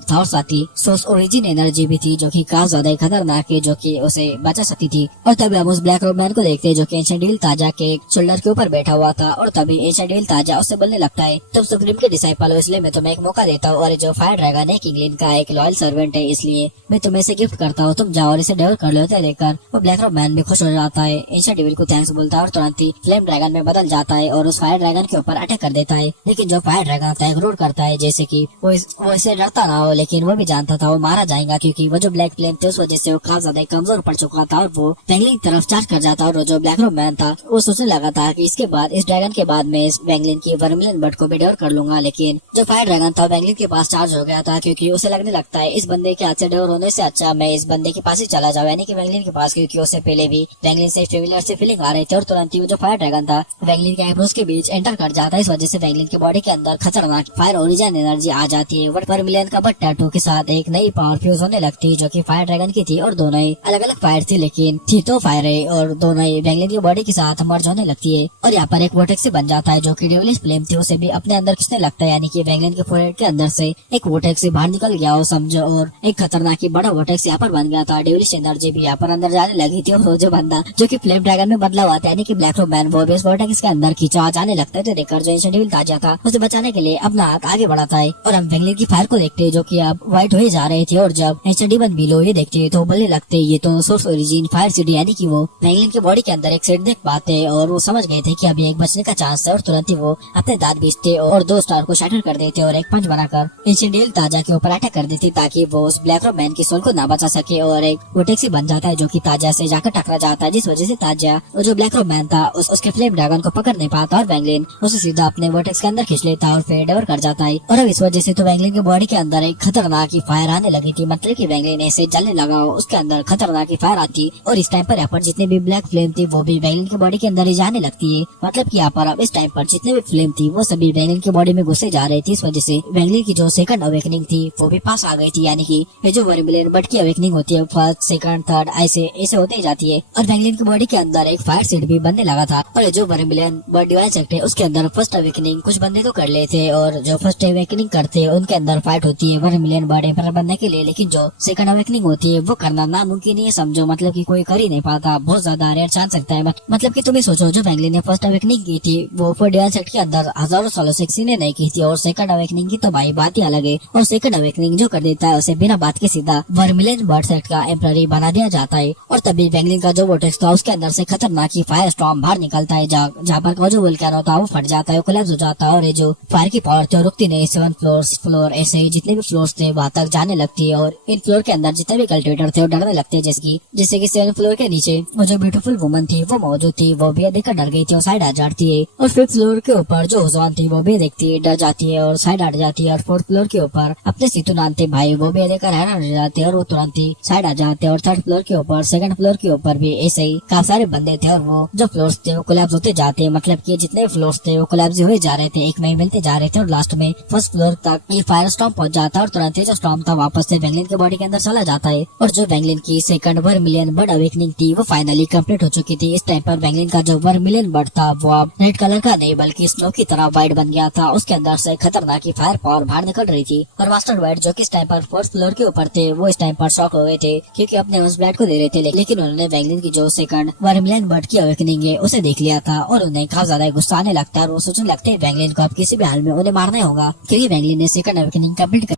था और साथ ही सोर्स ओरिजिन एनर्जी भी थी, जो कि काफी ज्यादा खतरनाक है, जो कि उसे बचा सकती थी। और तभी हम उस ब्लैक रोब मैन को देखते हैं जो कि एंशिएंट डेविल ताजा के शोल्डर के ऊपर बैठा हुआ था। और तभी एंशिएंट डेविल ताजा उससे बोलने लगता है, तुम सुप्रीम के डिसाइपल हो, इसलिए मैं तुम्हें एक मौका देता हूँ, और जो फायर ड्रैगन है किंगलिन का एक लॉयल सर्वेंट है, इसलिए मैं तुम्हें इसे गिफ्ट करता हूँ, तुम जाओ और इसे डेवलप कर लो। लेकर वो ब्लैक रोब मैन भी खुश हो जाता है, एंशिएंट डेविल को थैंक्स बोलता है और तुरंत ही फ्लेम ड्रैगन में बदल जाता है और उस फायर ड्रैगन के ऊपर अटैक कर देता है। लेकिन जो फायर ड्रैगन था इग्नोर करता है, जैसे की वो इसे डरता ना हो, लेकिन वो भी जानता था वो मारा जाएगा, क्योंकि वो जो ब्लैक फ्लेम थे उस वजह से वो काफी ज्यादा कमजोर पड़ चुका था। और वो वैंगलिन की तरफ चार्ज कर जाता, और जो ब्लैक रोब मैन था वो सोचने लगा था कि इसके बाद इस ड्रैगन के बाद मैं इस वैंगलिन की वर्मिलियन बर्ड को भी डेवर कर लूंगा। लेकिन जो फायर ड्रैगन था वैंगलिन के पास चार्ज हो गया था, क्योंकि उसे लगने लगता है इस बंदे के हाथ से डेवर होने से अच्छा मैं इस बंदे के पास ही चला जाऊँ, यानी कि वैंगलिन के पास, क्योंकि उससे पहले भी वैंगलिन से फेमिलियर से फीलिंग आ रही थी। और तुरंत ही वो जो फायर ड्रैगन था वैंगलिन के आईब्रोज के बीच एंटर कर जाता है, इस वजह से वैंगलिन की बॉडी के अंदर खतरनाक फायर ओरिजिन एनर्जी आ जाती है। वर्मिलियन का बट टैटू के साथ एक नई पावर फ्यूज होने लगती है, जो कि फायर ड्रैगन की थी, और दोनों ही अलग अलग फायर थी, लेकिन थी तो फायर है, और दोनों ही वैंगलिन की बॉडी के साथ मर्ज होने लगती है। और यहाँ पर एक वोटेक्स से बन जाता है, जो कि डेविलिश फ्लेम थी उसे भी अपने अंदर खींचने लगता है, यानी कि वैंगलिन के फोरहेड के अंदर से एक वोटेक्स से बाहर निकल गया हो समझो, और एक खतरनाक ही बड़ा वोटेक्स यहाँ पर बन गया था। डेविलिश एनर्जी भी यहाँ पर अंदर जाने लगी थी, और जो बंदा जो कि फ्लेम ड्रैगन में बदला हुआ था, यानी कि ब्लैक रोब मैन, वो भी इस वोटेक्स के अंदर खींचा जाने लगता है। तो देखकर जो एंशिएंट डेविल ताजा था उसे बचाने के लिए अपना हाथ आगे बढ़ाता है, और हम वैंगलिन की फायर को देखते हैं जो कि अब व्हाइट हो जा रहे थे। और जब एंशिएंट डेविल बिलो ये देखते हैं तो बोलने लगते ये तो सोर्स ओरिजिन फायर सिटी, यानी कि वो वैंगलिन की बॉडी के अंदर एक सेट देख पाते, और वो समझ गए थे कि अभी एक बचने का चांस है। और तुरंत ही वो अपने दांत बीचते और 2 स्टार को शैटर कर देते और एक पंच बनाकर एंशिएंट डेविल ताजा के ऊपर अटैक कर देती, ताकि वो उस ब्लैक रोब मैन की सोल को ना बचा सके। और एक वोटेक्स बन जाता है जो कि ताजा से जाकर टकरा जाता है, जिस वजह से ताजा वो जो ब्लैक रोब मैन था उसके फ्लेम ड्रैगन को पकड़ नहीं पाता, और वैंगलिन उसे सीधा अपने वोटेक्स के अंदर खींच लेता और फिर डेवर कर जाता है। और अब इस वजह से तो वैंगलिन की बॉडी के अंदर एक खतरनाक ही फायर आने लगी थी, मतलब की वैंगलिन ऐसे जलने लगा उसके अंदर खतरनाक ही फायर आती। और इस टाइम पर यहाँ पर जितने भी ब्लैक फ्लेम थी वो भी वैंगलिन की बॉडी के अंदर ही जाने लगती है, मतलब कि यहाँ पर अब इस टाइम पर जितने भी फ्लेम थी वो सभी वैंगलिन की बॉडी में घुसे जा रही थी। इस वजह से वैंगलिन की जो सेकंड अवेकनिंग थी वो भी पास आ गई थी, यानी कि ये जो वर्मिलियन बट की अवेकनिंग होती है फर्स्ट सेकंड थर्ड ऐसे होते ही जाती है। और वैंगलिन की बॉडी के अंदर एक फायर सीड भी बनने लगा था, और ये जो वर्मिलियन बट डिवाइन सेक्ट है उसके अंदर फर्स्ट अवेकनिंग कुछ बंदे तो कर लेते, और जो फर्स्ट अवेकनिंग करते हैं उनके अंदर फाइट होती है वर्मिलियन बॉडी पर बनने के लिए। लेकिन जो सेकंड अवेकनिंग होती है वो करना नामुमकिन है समझो, मतलब कि कोई कर ही नहीं पाता, बहुत ज्यादा रेयर चांस सकता है। मतलब कि तुम्हें सोचो जो वैंगलिन ने फर्स्ट अवेकनिंग की थी वो फॉर डिवाइन सेक्ट के अंदर हजारों सालों से किसी ने नहीं की थी, और सेकंड अवेकनिंग की तो भाई बात ही अलग है। और सेकंड अवेकनिंग जो कर देता है उसे बिना बात के सीधा वर्मिलियन बर्ड सेक्ट का एम्पररी बना दिया जाता है। और तभी वैंगलिन का जो वोटेक्स था उसके अंदर से खतरनाक ही फायर स्टॉर्म बाहर निकलता है, जहाँ पर जो वोल्केनो था वो फट जाता है, कोलैप्स हो जाता है, और ये जो फायर की पावर थी रुकती नहीं, 7 फ्लोर ऐसे ही जितने भी फ्लोर्स थे वहां तक जाने लगती है। और इन फ्लोर के अंदर जितने भी कल्टिवेटर थे वो डरने लगते हैं, जैसे कि 7 फ्लोर के नीचे वो जो ब्यूटीफुल वुमन थी वो मौजूद थी, वो भी देखकर डर गई थी और साइड आ जाती है। और 5th फ्लोर के ऊपर जो हुजवान थी वो भी देखती है, डर जाती है और साइड हट जाती है। और 4th फ्लोर के ऊपर अपने सीतुनान थे भाई वो भी देखकर हैरान हो जाते हैं और वो तुरंत ही साइड आ जाते हैं। और 3rd फ्लोर के ऊपर 2nd फ्लोर के ऊपर भी ऐसे ही काफी सारे बंदे थे, और वो जो फ्लोर्स थे वो कोलैप्स होते जाते हैं, मतलब कि जितने फ्लोर्स थे वो कोलैप्स हुए जा रहे थे, एक में मिलते जा रहे थे, और लास्ट में 1st फ्लोर तक ये फायर स्टॉर्म पहुंच जाता है। और तुरंत ही जो स्टॉर्म था वापस से वेंगलिन के बॉडी के अंदर चला जाता है और जो वेंगलिन की सेकंड वर्मिलियन बर्ड अवेकनिंग थी वो फाइनली कंप्लीट हो चुकी थी। इस टाइम पर वेंगलिन का जो वर्मिलियन बर्ड था वो अब रेड कलर का नहीं बल्कि स्नो की तरह व्हाइट बन गया था। उसके अंदर से खतरनाक फायर पावर बाहर निकल रही थी और मास्टर व्हाइट जो कि इस टाइम पर फोर्थ फ्लोर के ऊपर थे वो इस टाइम पर शॉक हो गए थे क्योंकि अपने उस ब्लैड को दे रहे थे, लेकिन उन्होंने वेंगलिन की जो सेकंड वर्मिलियन बर्ड की अवेकनिंग है उसे देख लिया था और उन्हें काफी ज्यादा गुस्सा आने लगता है और वो सोचने लगते हैं वेंगलिन को अब किसी भी हाल में उन्हें मारना होगा क्योंकि वेंगलिन ने सेकंड अवेकनिंग कंप्लीट कर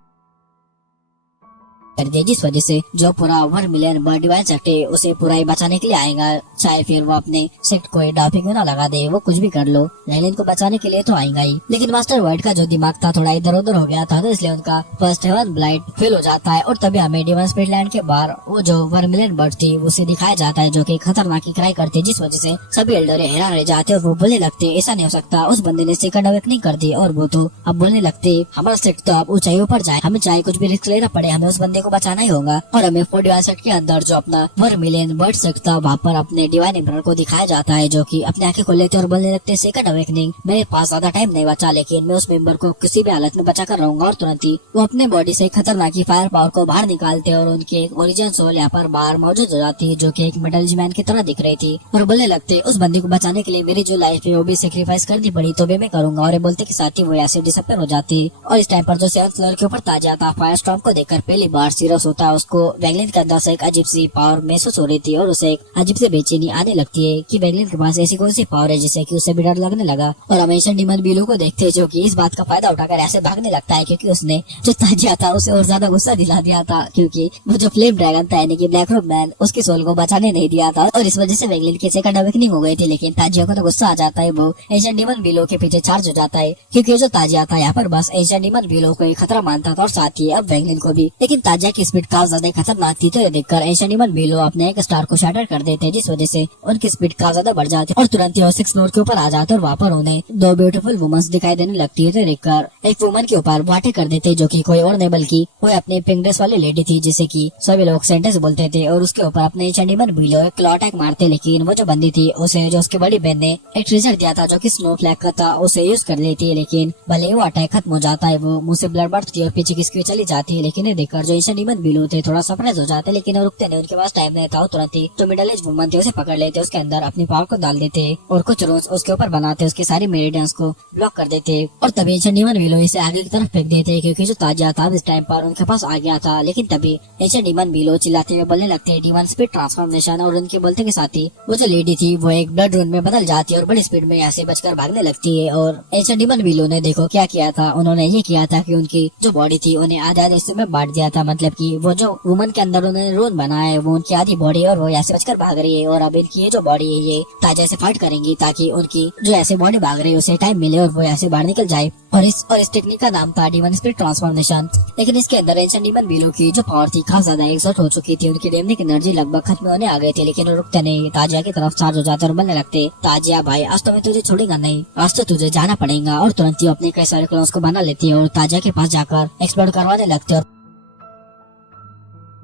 दिया, जिस वजह से जो पूरा वर्मिलियन बर्ड डिवाइन सेक्ट है उसे पूरा ही बचाने के लिए आएगा। चाहे फिर वो अपने सेक्ट को डाउपिंग ना लगा दे, वो कुछ भी कर लो, वेंगलिन को बचाने के लिए तो आएगा ही। लेकिन मास्टर व्हाइट का जो दिमाग था थोड़ा इधर उधर हो गया था तो इसलिए उनका फर्स्ट हेवन ब्लाइट फेल हो जाता है और तभी हमें डिवाइन स्पिरिट लैंड के बाहर वो जो वर्मिलियन बर्ड थी उसे दिखाया जाता है जो की खतरनाक क्राई करती है, जिस वजह से सभी एल्डर हैरान रह जाते और वो बोलने लगते ऐसा नहीं हो सकता, उस बंदे ने सेकंड अवेकनिंग कर दी और वो तो अब बोलने लगते हमारा सेक्ट तो अब ऊंचाइयों पर जाए, हमें चाहे कुछ भी रिस्क लेना पड़े, हमें उस बंदे को बचाना ही होगा। और हमें 41 सेट के अंदर जो अपना वर्मिलियन बर्ड सेक्ट था वहाँ पर अपने डिवाइन एम्परर को दिखाया जाता है जो कि अपने आंखें खोल लेते और बोलने लगते सेकंड अवेकनिंग, मेरे पास ज्यादा टाइम नहीं बचा लेकिन मैं उस मेंबर को किसी भी हालत में बचा कर रहूंगा। और तुरंत ही वो अपने बॉडी से खतरनाक फायर पावर को बाहर निकालते और उनकी एक ओरिजिन सोल यहाँ पर बाहर मौजूद हो जाती है जो की एक मेटल मैन की तरह दिख रही थी और बोलने लगते उस बंदी को बचाने के लिए मेरी जो लाइफ है वो भी सेक्रीफाइस करनी पड़ी तो भी मैं करूंगा। और बोलते के साथ ही वो ऐसे डिसअपियर हो जाती और इस टाइम पर जो 7th फ्लोर के ऊपर ताजा था फायर स्टॉर्म को देखकर पहली बार सीरियस होता है, उसको वेंगलिन के अंदर से एक अजीब सी पावर महसूस हो रही थी और उसे एक अजीब से बेचैनी आने लगती है कि वेंगलिन के पास ऐसी कौन सी पावर है जिससे कि उसे भी डर लगने लगा। और हमेशा डीमन बिलो को देखते हैं जो कि इस बात का फायदा उठाकर ऐसे भागने लगता है क्योंकि उसने जो ताजिया था उसे और ज्यादा गुस्सा दिला दिया था क्योंकि वो जो फ्लेम ड्रैगन था यानी कि ब्लैक रोब मैन उसकी सोल को बचाने नहीं दिया था और इस वजह से वेंगलिन की सेकंड अवेकनिंग हो गई थी। लेकिन ताजिया को तो गुस्सा आ जाता है, वो एशियन डीमन बिलो के पीछे चार्ज हो जाता है क्योंकि जो ताजिया था यहाँ पर बस एशियन डीमन बिलो को खतरा मानता था और साथ ही अब वेंगलिन को भी। लेकिन ताजिया की स्पीड काफी ज्यादा खतरनाक थी तो ये देखकर एशियन डीमन बिलो अपने एक स्टार को शैटर कर देते हैं जिस वजह से उनकी स्पीड काफी ज्यादा बढ़ जाती है और तुरंत ही 6th फ्लोर के ऊपर आ जाते और वहाँ पर उन्हें 2 ब्यूटीफुल वुमन्स दिखाई देने लगती है तो देखकर एक वुमन के ऊपर वाटे कर देते जो कि कोई और नहीं बल्कि वो अपने पिंक ड्रेस वाली लेडी थी जिसे कि सभी लोग सेंटेंस बोलते थे और उसके ऊपर अपने चंडीमन बिलो एक क्लॉ अटैक मारते। लेकिन वो जो बंदी थी उसे जो उसकी बड़ी बहन ने एक ट्रेजर दिया था जो कि स्नो फ्लैग का था उसे यूज कर लेती है, लेकिन भले वो अटैक खत्म हो जाता है वो मुंह से ब्लड बढ़ती है और पीछे किसकी चली जाती है। लेकिन ये देखकर जो चंडीमन बिलो थे थोड़ा सरप्राइज हो जाते लेकिन वो रुकते नहीं, उनके पास टाइम नहीं था। तुरंत ही जो मिडल एज वुमन थे उसे पकड़ लेते, उसके अंदर अपनी पावर को डाल देते और कुछ रोज उसके ऊपर बनाते, उसके सारी मेरिडियंस को ब्लॉक कर देते और तभी चंडीमन बिलो इसे आगे की तरफ फेंक देते क्योंकि जो ताजा था इस टाइम पर उनके पास आ गया था। लेकिन तभी एंशिएंट डीमन बिलो चिल्लाते हुए बोलने लगते हैं डीमन स्पीड ट्रांसफॉर्मेशन और उनके बोलते के साथ ही वो जो लेडी थी वो एक ब्लड रून में बदल जाती है और बड़ी स्पीड में यहाँ से बचकर भागने लगती है। और एंशिएंट डीमन बिलो ने देखो क्या किया था, उन्होंने ये किया था कि उनकी जो बॉडी थी उन्हें आधे आधे हिस्से में बांट दिया था, मतलब कि वो जो वुमन के अंदर उन्होंने रून बनाया है वो उनकी आधी बॉडी और वो यहाँ से बचकर भाग रही है और अब इनकी ये जो बॉडी है ये ताजा से फाइट करेंगी ताकि उनकी जो ऐसे बॉडी भाग रही है उसे टाइम मिले और वो ऐसे बाहर निकल जाए। और इस टेक्निक का नाम था डीमन स्पिरिट ट्रांसफॉर्मेशन। लेकिन इसके अंदर एंशिएंट डीमन बिलो की जो पावर थी काफी ज्यादा एग्जॉस्ट हो चुकी थी, उनकी डेमनिक एनर्जी लगभग खत्म होने आ गई थी। लेकिन वो रुकते नहीं, ताजिया की तरफ चार्ज हो जाते और बोलने लगते ताजिया भाई आज तो मैं तुझे छोड़ेगा नहीं, आज तो तुझे जाना पड़ेगा। और तुरंत ही अपने कई सारे क्लोन्स को बना लेती है और ताजिया के पास जाकर एक्सप्लोर करवाने लगते और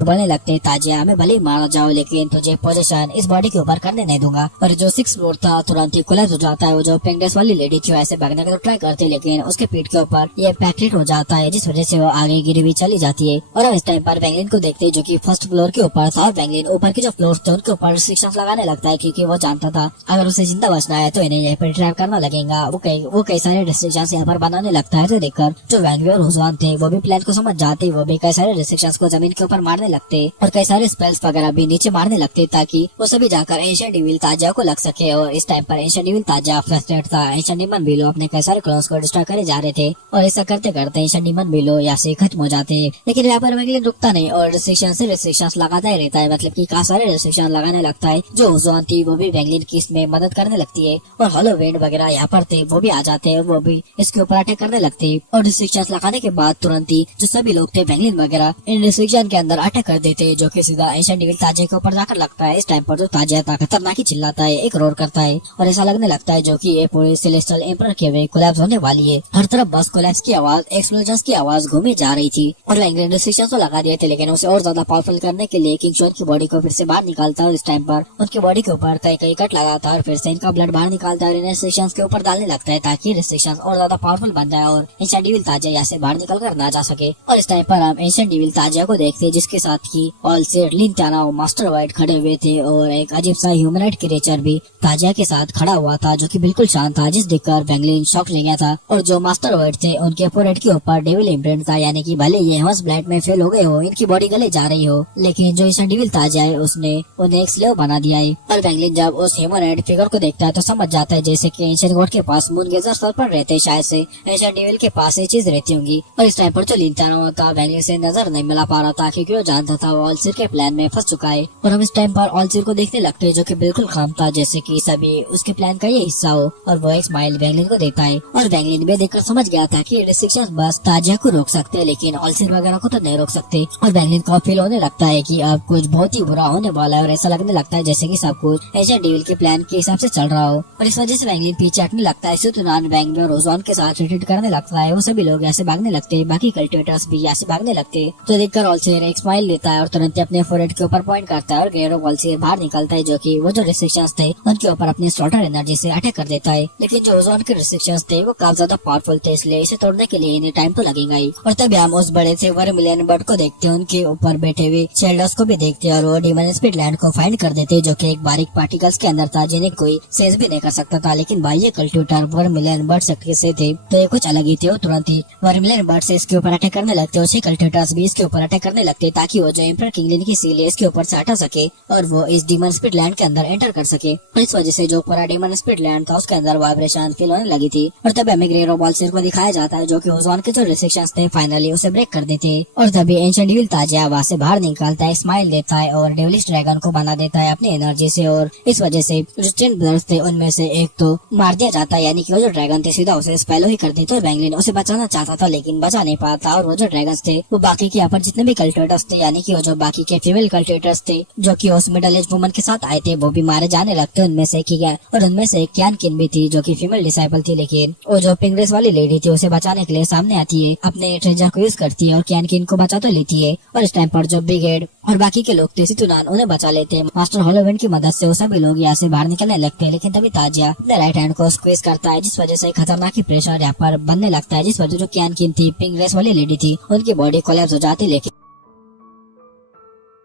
बोलने लगते ताजिया मैं भले ही मारा जाओ लेकिन तुझे पोजीशन इस बॉडी के ऊपर करने नहीं दूंगा। और जो 6th फ्लोर था तुरंत ही कोलैप्स हो जाता है। वो जो पिंक ड्रेस वाली लेडी थी ऐसे भागने का ट्राई करती है लेकिन उसके पीठ के ऊपर ये पैकेट हो जाता है जिस वजह से वो आगे गिरी हुई चली जाती है। और अब इस टाइम पर वेंगलिन को देखते हैं जो कि 1st फ्लोर के ऊपर था और वेंगलिन ऊपर के जो फ्लोर थे उनके ऊपर रिस्ट्रिक्शंस लगाने लगता है क्योंकि वो जानता था अगर उसे जिंदा बचना है तो इन्हें यहीं पर ट्रैप करना लगेगा। वो कई सारे रिस्ट्रिक्शंस यहाँ पर बनाने लगता है। तो देखकर जो वेंगली और हुजवान थे वो भी प्लान को समझ जाते, वो भी कई सारे रिस्ट्रिक्शंस को जमीन के ऊपर मारने लगते और कई सारे स्पेल्स वगैरह भी नीचे मारने लगते ताकि वो सभी जाकर एंशिएंट इविल ताजा को लग सके। और इस टाइम पर एंशिएंट इविल ताजा फ्रस्ट्रेट था। एंशिएंट डीमन बिलो अपने कई सारे क्लोन्स को डिस्ट्रॉय करे जा रहे थे और ऐसा करते करते एंशिएंट डीमन बिलो यहाँ से खत्म हो जाते हैं। लेकिन यहाँ पर वेंगलिन रुकता नहीं और रिस्ट्रिक्शंस लगाता ही रहता है, मतलब कि काफी सारे रिस्ट्रिक्शन लगाने लगता है। जो हुजवान थी वो भी वेंगलिन की इसमें मदद करने लगती है और हॉलो वेंड वगैरह यहाँ पर थे वो भी आ जाते हैं, वो भी इसके ऊपर अटैक करने लगते हैं। और रिस्ट्रिक्शंस लगाने के बाद तुरंत ही जो सभी लोग थे वेंगलिन वगैरह इन रिस्ट्रिक्शन के अंदर अटैक अटैक कर देते, जो कि सीधा एंशिएंट डेविल ताजिया के ऊपर जाकर लगता है। इस टाइम पर जो ताजिया था खतरनाक ही चिल्लाता है, एक रोर करता है और ऐसा लगने लगता है जो कि ये पूरी सेलेस्टियल एम्परर के वे कोलैप्स होने वाली है। हर तरफ बस कोलैप्स की आवाज, एक्सप्लोजन की आवाज घूमी जा रही थी और वैंगलिन रिस्ट्रिक्शंस तो लगा दिए थे, लेकिन उसे और ज्यादा पावरफुल करने के लिए किंग शॉन की बॉडी को फिर से बाहर निकालता है और इस टाइम पर उनकी बॉडी के ऊपर कई कट लगाता है और फिर से इनका ब्लड बाहर निकालता है और रिस्ट्रिक्शंस के ऊपर डालने लगता है ताकि रिस्ट्रिक्शंस और ज्यादा पावरफुल बन जाए और एंशिएंट डेविल ताजिया यहाँ से बाहर निकल कर ना जा सके। और इस टाइम पर हम एंशिएंट डेविल ताजिया को देखते हैं, जिसके साथ की ऑल सेड, लिनटाना और मास्टर वाइट खड़े हुए थे और एक अजीब सा ह्यूमनॉइड क्रिएचर भी ताजिया के साथ खड़ा हुआ था, जो कि बिल्कुल शांत था, जिस देखकर वैंगलिन शॉक ले गया था। और जो मास्टर वाइट थे उनके फोरहेड के ऊपर डेविल इम्प्रिंट था, यानी कि भले ये हवस ब्लड में फेल हो गए हो, इनकी बॉडी गले जा रही हो, लेकिन जो एंशिएंट डेविल ताजिया है उसने उन्हें एक स्लेव बना दिया है। और वैंगलिन जब उस ह्यूमनॉइड फिगर को देखता है तो समझ जाता है जैसे कि एंशिएंट गॉड के पास मून गेजर सर पर रहते, शायद से एंशिएंट डेविल के पास ये चीज रहती होंगी। और इस टाइम पर जो लिनटाना था वैंगलिन से नजर नहीं मिला पा रहा था, क्योंकि वो जानता था वो ऑलसीर के प्लान में फंस चुका है। और हम इस टाइम पर ऑलसीर को देखने लगते हैं, जो कि बिल्कुल खाम था, जैसे कि सभी उसके प्लान का ये हिस्सा हो। और वो एक स्माइल वैंगलिन को देता है और वैंगलिन भी देखकर समझ गया था कि रिस्ट्रिक्शंस बस ताजिया को रोक सकते हैं, लेकिन ऑलसीर वगैरह को तो नहीं रोक सकते। और वैंगलिन को फील होने लगता है कि अब कुछ बहुत ही बुरा होने वाला है और ऐसा लगने लगता है जैसे कि सब कुछ एंशिएंट डेविल के प्लान के हिसाब से चल रहा हो। और इस वजह से वैंगलिन पीछे हटने लगता है। इसी दौरान वैंगलिन रोजॉन के साथ रिट्रीट करने लगता है। वो सभी लोग ऐसे भागने लगते हैं, बाकी कल्टिवेटर्स भी ऐसे भागने लगते हैं। तो देखकर ऑलसीर एक स्माइल लेता है और तुरंत अपने फोरहेड के ऊपर पॉइंट करता है और गेरो ऑलसीर बाहर निकलता है, जो कि वो जो रिस्ट्रिक्शंस थे उनके ऊपर अपने स्लॉटर एनर्जी से अटैक कर देता है। लेकिन जो ओजोन के रिस्ट्रिक्शंस थे वो काफी ज्यादा पावरफुल थे, इसलिए इसे तोड़ने के लिए इन्हें टाइम तो लगेगा ही। और तभी हम उस बड़े से वर्मिलियन बर्ड को देखते हैं, उनके ऊपर बैठे हुए शेल्डर्स को भी देखते हैं और वो डीमन स्पिरिट लैंड को फाइंड कर देते हैं, जो कि एक बारीक पार्टिकल्स के अंदर था, जिन्हें कोई सेंस भी नहीं कर सकता था। लेकिन भाई ये कल्टिवेटर वर्मिलियन बर्ड से थे, तो ये कुछ अलग ही थे। वो तुरंत ही वर्मिलियन बर्ड से इसके ऊपर अटैक करने लगते, उसी कल्टिवेटर्स भी इसके ऊपर अटैक करने लगते, ताकि वो जो एम्परर किंगलिन की सील है इसके ऊपर से हटा सके और वो इस डीमन स्पिरिट लैंड के अंदर एंटर कर सके। और इस वजह से जो पूरा डीमन स्पिरिट लैंड था उसके अंदर वाइब्रेशन फील होने लगी थी। और तभी हमें ग्रेरो ऑलसीर को दिखाया जाता है, जो कि ओजोन के जो रिस्ट्रिक्शंस थे फाइनली उसे ब्रेक कर देते। और तभी एंशिएंट डेविल ताजिया वहां से बाहर निकलता है, स्माइल देता है और डेविलिश ड्रैगन को बना देता है अपनी एनर्जी से। और इस वजह से जो टेन ब्रदर्स थे उनमें से एक तो मार दिया जाता है, यानी कि वो जो ड्रैगन थे सीधा उसे स्पेलो ही कर देते। और वैंगलिन उसे बचाना चाहता था लेकिन बचा नहीं पाता। और वो जो ड्रैगन्स थे वो बाकी के यहाँ पर जितने भी कल्टिवेटर्स थे, यानी कि वो जो बाकी के फीमेल कल्टिवेटर्स थे जो कि उस मिडिल एज वुमन के साथ आए थे, वो भी मारे जाने लगते उनमें से और उनमें से क्यानकिन भी थी, जो कि फीमेल डिसाइपल थी। लेकिन वो जो पिंगरेस वाली लेडी थी उसे बचाने के लिए सामने आती है, अपने ट्रेजर को यूज करती है और क्यानकिन को बचा तो लेती है। और इस टाइम पर जो ब्रिगेड और बाकी के लोग थे सितुनान उन्हें बचा लेते हैं। मास्टर हॉलोविंड की मदद से वो सभी लोग यहाँ से बाहर निकलने लगते हैं, लेकिन तभी ताजिया अपने राइट हैंड को स्क्वीज करता है, जिस वजह से खतरनाक ही प्रेशर यहाँ पर बनने लगता है, जिस वजह जो क्यानकिन थी, पिंगरेस वाली लेडी थी, उनकी बॉडी कोलैप्स हो जाती। लेकिन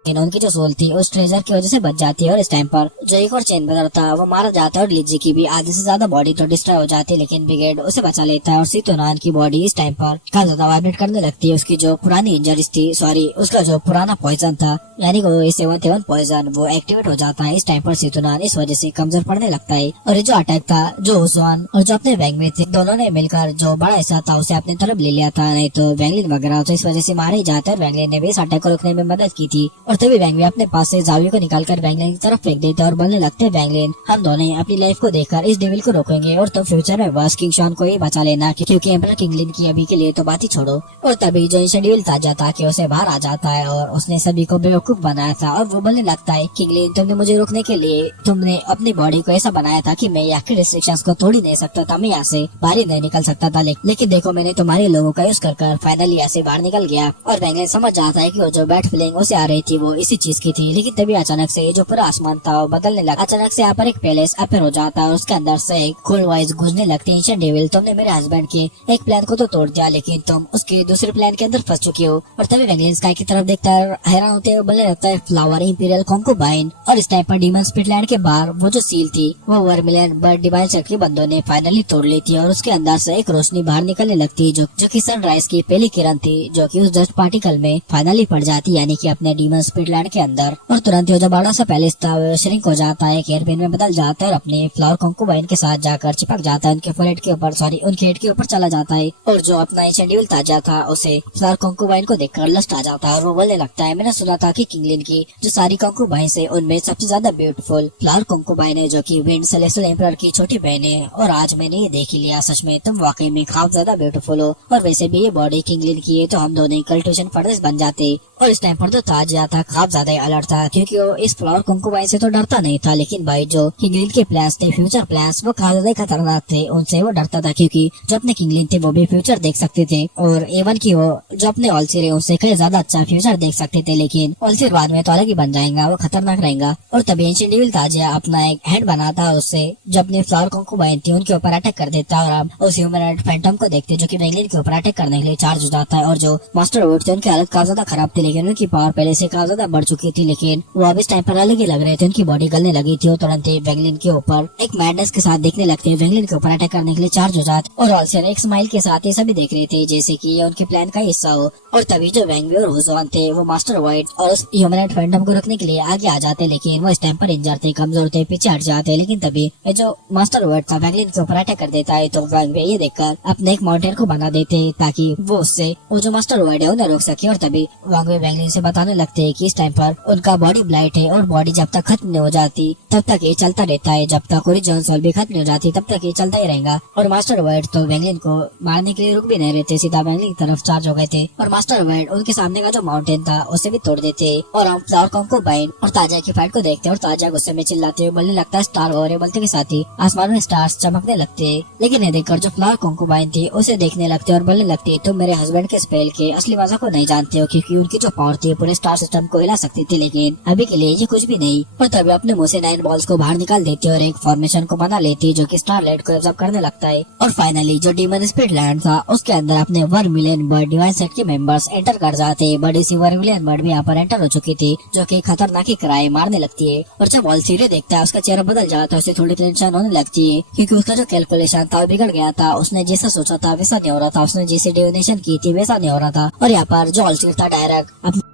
उनकी जो सोल थी उस ट्रेजर की वजह से बच जाती है। और इस टाइम पर जो एक और चेन ब्रदर था वो मारा जाता है और लिजी की भी आधे से ज्यादा बॉडी तो डिस्ट्रॉय हो जाती है, लेकिन ब्रिगेड उसे बचा लेता है। और सितुनान की बॉडी इस टाइम पर काफी ज्यादा वाइब्रेट करने लगती है। उसकी जो पुरानी इंजरीज थी, सॉरी उसका जो पुराना पॉइजन था, यानी कि वो 7 पॉइजन वो एक्टिवेट हो जाता है। इस टाइम पर सितुनान इस वजह से कमजोर पड़ने लगता है। और ये जो अटैक था जो ओजोन और जो अपने वैंग में थे, दोनों ने मिलकर जो बड़ा हिस्सा था उसे अपने तरफ ले लिया था, नहीं तो वैंगलिन वगैरह तो इस वजह से मारे ही जाते हैं। वैंगलिन ने भी इस अटैक को रोकने में मदद की थी। और तभी वैंग अपने पास से जावी को निकालकर वैंगलिन की तरफ फेंक देते और बोलने लगते हैं, वैंगलिन हम दोनों अपनी लाइफ को देखकर इस डेविल को रोकेंगे और तो फ्यूचर में बस किंग शॉन को ही बचा लेना, क्योंकि एम्परर किंगलिन की अभी के लिए तो बात ही छोड़ो। और तभी जो एंशिएंट डेविल ताजिया था कि उसे बाहर आ जाता है और उसने सभी को बेवकूफ बनाया था। और वो बोलने लगता है, किंगलिन तुमने मुझे रोकने के लिए तुमने अपनी बॉडी को ऐसा बनाया था कि मैं यहाँ के रिस्ट्रिक्शंस को तोड़ ही नहीं सकता था, मैं यहाँ से बाहर ही नहीं निकल सकता था। लेकिन देखो मैंने तुम्हारे लोगों का यूज कर फाइनली यहाँ से बाहर निकल गया। और वैंगलिन समझ जाता है कि वो जो बैड फीलिंग उसे आ रही थी वो इसी चीज की थी। लेकिन तभी अचानक से जो पूरा आसमान था वो बदलने लगा। अचानक से यहाँ पर एक पैलेस अपीयर हो जाता है और उसके अंदर से एक कोल्ड वॉइस गूंजने लगती है, एंशिएंट डेविल तुमने मेरे हस्बैंड के एक प्लान को तो तोड़ दिया, लेकिन तुम उसके दूसरे प्लान के अंदर फंस चुके हो। और तभी वैंगलिन स्काई की तरफ देखता है, हैरान होते हुए बोलने लगता है, फ्लावर इंपीरियल कॉन्कुबाइन। और इस टाइम पर डीमन स्पिरिट लैंड के बाहर वो जो सील थी वो वर्मिलियन बर्ड डिवाइन चक्र के बंदों ने फाइनली तोड़ ली थी और उसके अंदर से एक रोशनी बाहर निकलने लगती है, जो कि सनराइज की पहली किरण थी, जो कि उस डस्ट पार्टिकल में फाइनली पड़ जाती, यानी कि अपने डीमन स्पिरिट लैंड के अंदर। और तुरंत जो बड़ा सा पैलेस था वो श्रिंक हो जाता है, एक एयरप्लेन में बदल जाता है और अपने फ्लावर कॉन्कुबाइन के साथ जाकर चिपक जाता है, उनके फोरहेड के ऊपर, सॉरी उनके हेड के ऊपर चला जाता है। और जो अपना एंशिएंट डेविल ताजिया था उसे फ्लावर कॉन्कुबाइन को देखकर लस्ट आ जाता है और वो बोलने लगता है, मैंने सुना था कि किंगलिन की जो सारी कॉन्कुबाइन है उनमें सबसे ज्यादा ब्यूटीफुल फ्लावर कॉन्कुबाइन है, जो कि विंड सेलेस्टियल एम्परर की छोटी बहन है। और आज मैंने ये देख ही लिया, सच में तुम वाकई में काफी ज्यादा ब्यूटीफुल हो। और वैसे भी ये बॉडी किंगलिन की है तो हम दोनों कल्टिवेशन फर्नेस बन जाते। और इस टाइम पर तो ताजिया था काफी ज्यादा अलर्ट था, क्योंकि वो इस फ्लावर कंकुबाइन से तो डरता नहीं था, लेकिन भाई जो किंगलिन के प्लान्स थे, फ्यूचर प्लान्स, वो काफी ज्यादा खतरनाक थे, उनसे वो डरता था, क्योंकि जो अपने किंगलिन थे वो भी फ्यूचर देख सकते थे, और एवन की वो जो अपने ऑलसिर है उससे कहीं ज्यादा अच्छा फ्यूचर देख सकते थे। लेकिन ऑलसिर बाद में तो अलग ही बन जाएगा, वो खतरनाक रहेगा। और तभी एंशिएंट डेविल ताजिया अपना एक हैंड बनाता उससे, जो अपने फ्लावर कंकुबाइन थी उनके ऊपर अटैक कर देता, और हम उस ह्यूमनॉइड फैंटम को देखते जो कि वेंगलिन के ऊपर अटैक करने के लिए चार्ज हो जाता है। और जो मास्टर वुड थे उनकी हालत काफी ज्यादा खराब थी, लेकिन उनकी पावर पहले से काफी ज्यादा बढ़ चुकी थी, लेकिन वो अब इस टाइम पर अलग ही लग रहे थे, उनकी बॉडी गलने लगी थी। और तुरंत ही वेंगलिन के ऊपर एक मैडनेस के साथ देखने लगते हैं, वेंगलिन के ऊपर अटैक करने के लिए चार्ज हो जाते, और ऑलसिर एक स्माइल के साथ ये सभी देख रहे थे जैसे कि ये उनके प्लान का हिस्सा हो। और तभी जो वेंगवी और हुजवान थे वो मास्टर वाइट और उस ह्यूमनॉइड फैंटम को रोकने के लिए आगे आ जाते, लेकिन वो इस टाइम पर इंजर थे, कमजोर थे, पीछे हट जाते। लेकिन तभी जो मास्टर वाइट था वेंगलिन के ऊपर अटैक कर देता है, तो वेंगवी ये देखकर अपने एक माउंटेन को बना देते ताकि वो उससे वो जो मास्टर वाइट है उन्हें रोक सके। और तभी वेंगवी वेंगलिन से बताने लगते हैं कि इस टाइम पर उनका बॉडी ब्लाइट है, और बॉडी जब तक खत्म नहीं हो जाती तब तक ये चलता रहता है, जब तक ओरिजिनल सोल भी खत्म नहीं हो जाती तब तक ये चलता ही रहेगा। और मास्टर वाइट तो वेंगलिन को मारने के लिए रुक भी नहीं रहते, सीधा वेंगलिन की तरफ चार्ज हो गए थे, और मास्टर वाइट उनके सामने का जो माउंटेन था उसे भी तोड़ देते। और हम फ्लावर कंकुबाइन और ताजा की फाइट को देखते हैं, और ताजा गुस्से में चिल्लाते हुए बोलने लगता है स्टार, और ये बोलते के साथ ही आसमान में स्टार्स चमकने लगते हैं। लेकिन ये देखकर जो फ्लावर कंकुबाइन थी उसे देखने लगते और बोलने लगती तुम मेरे हस्बैंड के स्पेल के असली मजा को नहीं जानते हो, क्योंकि उनकी जो पावर थी पूरे स्टार सिस्टम को हिला सकती थी, लेकिन अभी के लिए ये कुछ भी नहीं। और तभी अपने मुंह से 9 बॉल्स को बाहर निकाल देती और एक फॉर्मेशन को बना लेती जो कि स्टारलाइट को एब्जॉर्ब करने लगता है। और फाइनली जो डीमन स्पिरिट लैंड था उसके अंदर अपने 1 मिलियन बर्ड डिवाइन सेट के मेंबर्स एंटर कर जाते। बड़ी सी 1 मिलियन बर्ड भी यहाँ पर एंटर हो चुकी थी, जो कि खतरनाक ही किराए मारने लगती है। और जब ऑलसीरे देखता है उसका चेहरा बदल जाता है, उसे थोड़ी टेंशन होने लगती है, क्योंकि उसका जो कैलकुलेशन था वो बिगड़ गया था, उसने जैसा सोचा था वैसा नहीं हो रहा था, उसने जैसे डिविनेशन की थी वैसा नहीं हो रहा था। और यहाँ पर जो ऑलसीर था डायरेक्ट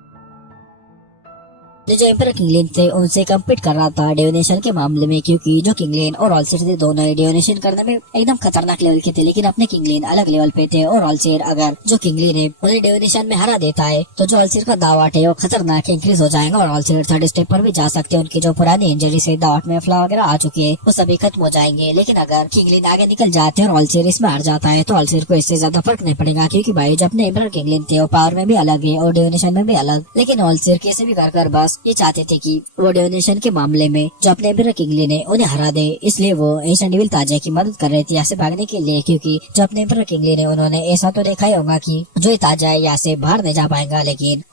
जो एम्परर किंगलिन थे उनसे कम्पीट कर रहा था डिविनेशन के मामले में, क्योंकि जो किंगलिन और ऑलसिर थे दोनों ही डिविनेशन करने में एकदम खतरनाक लेवल के थे, लेकिन अपने किंगलिन अलग लेवल पे थे। और ऑलसिर अगर जो किंगलिन है उन्हें डिविनेशन में हरा देता है तो जो ऑलसिर का दावट है वो खतरनाक इंक्रीज हो जाएगा, और ऑलसिर 3rd स्टेप पर भी जा सकते हैं। उनकी जो पुरानी इंजरी से दावट में फ्ला वगैरह आ चुकी है वो सभी खत्म हो जाएंगे। लेकिन अगर किंगलिन आगे निकल जाते हैं और ऑलसिर इसमें हार जाता है तो ऑलसिर को इससे ज्यादा फर्क नहीं पड़ेगा, क्योंकि भाई जो अपने एम्परर किंगलिन थे वो पावर में भी अलग है और डिविनेशन में भी अलग। लेकिन ऑलसिर कैसे भी कर बस ये चाहते थे कि वो डिविनेशन के मामले में जो अपने एम्परर किंगलिन है उन्हें हरा दे, इसलिए वो एंशिएंट डेविल ताजा की मदद कर रहे थे यहाँ से भागने के लिए, क्योंकि जो अपने एम्परर किंगलिन है उन्होंने ऐसा तो देखा ही होगा कि जो ताजा है यहाँ से बाहर नहीं जा पाएगा, लेकिन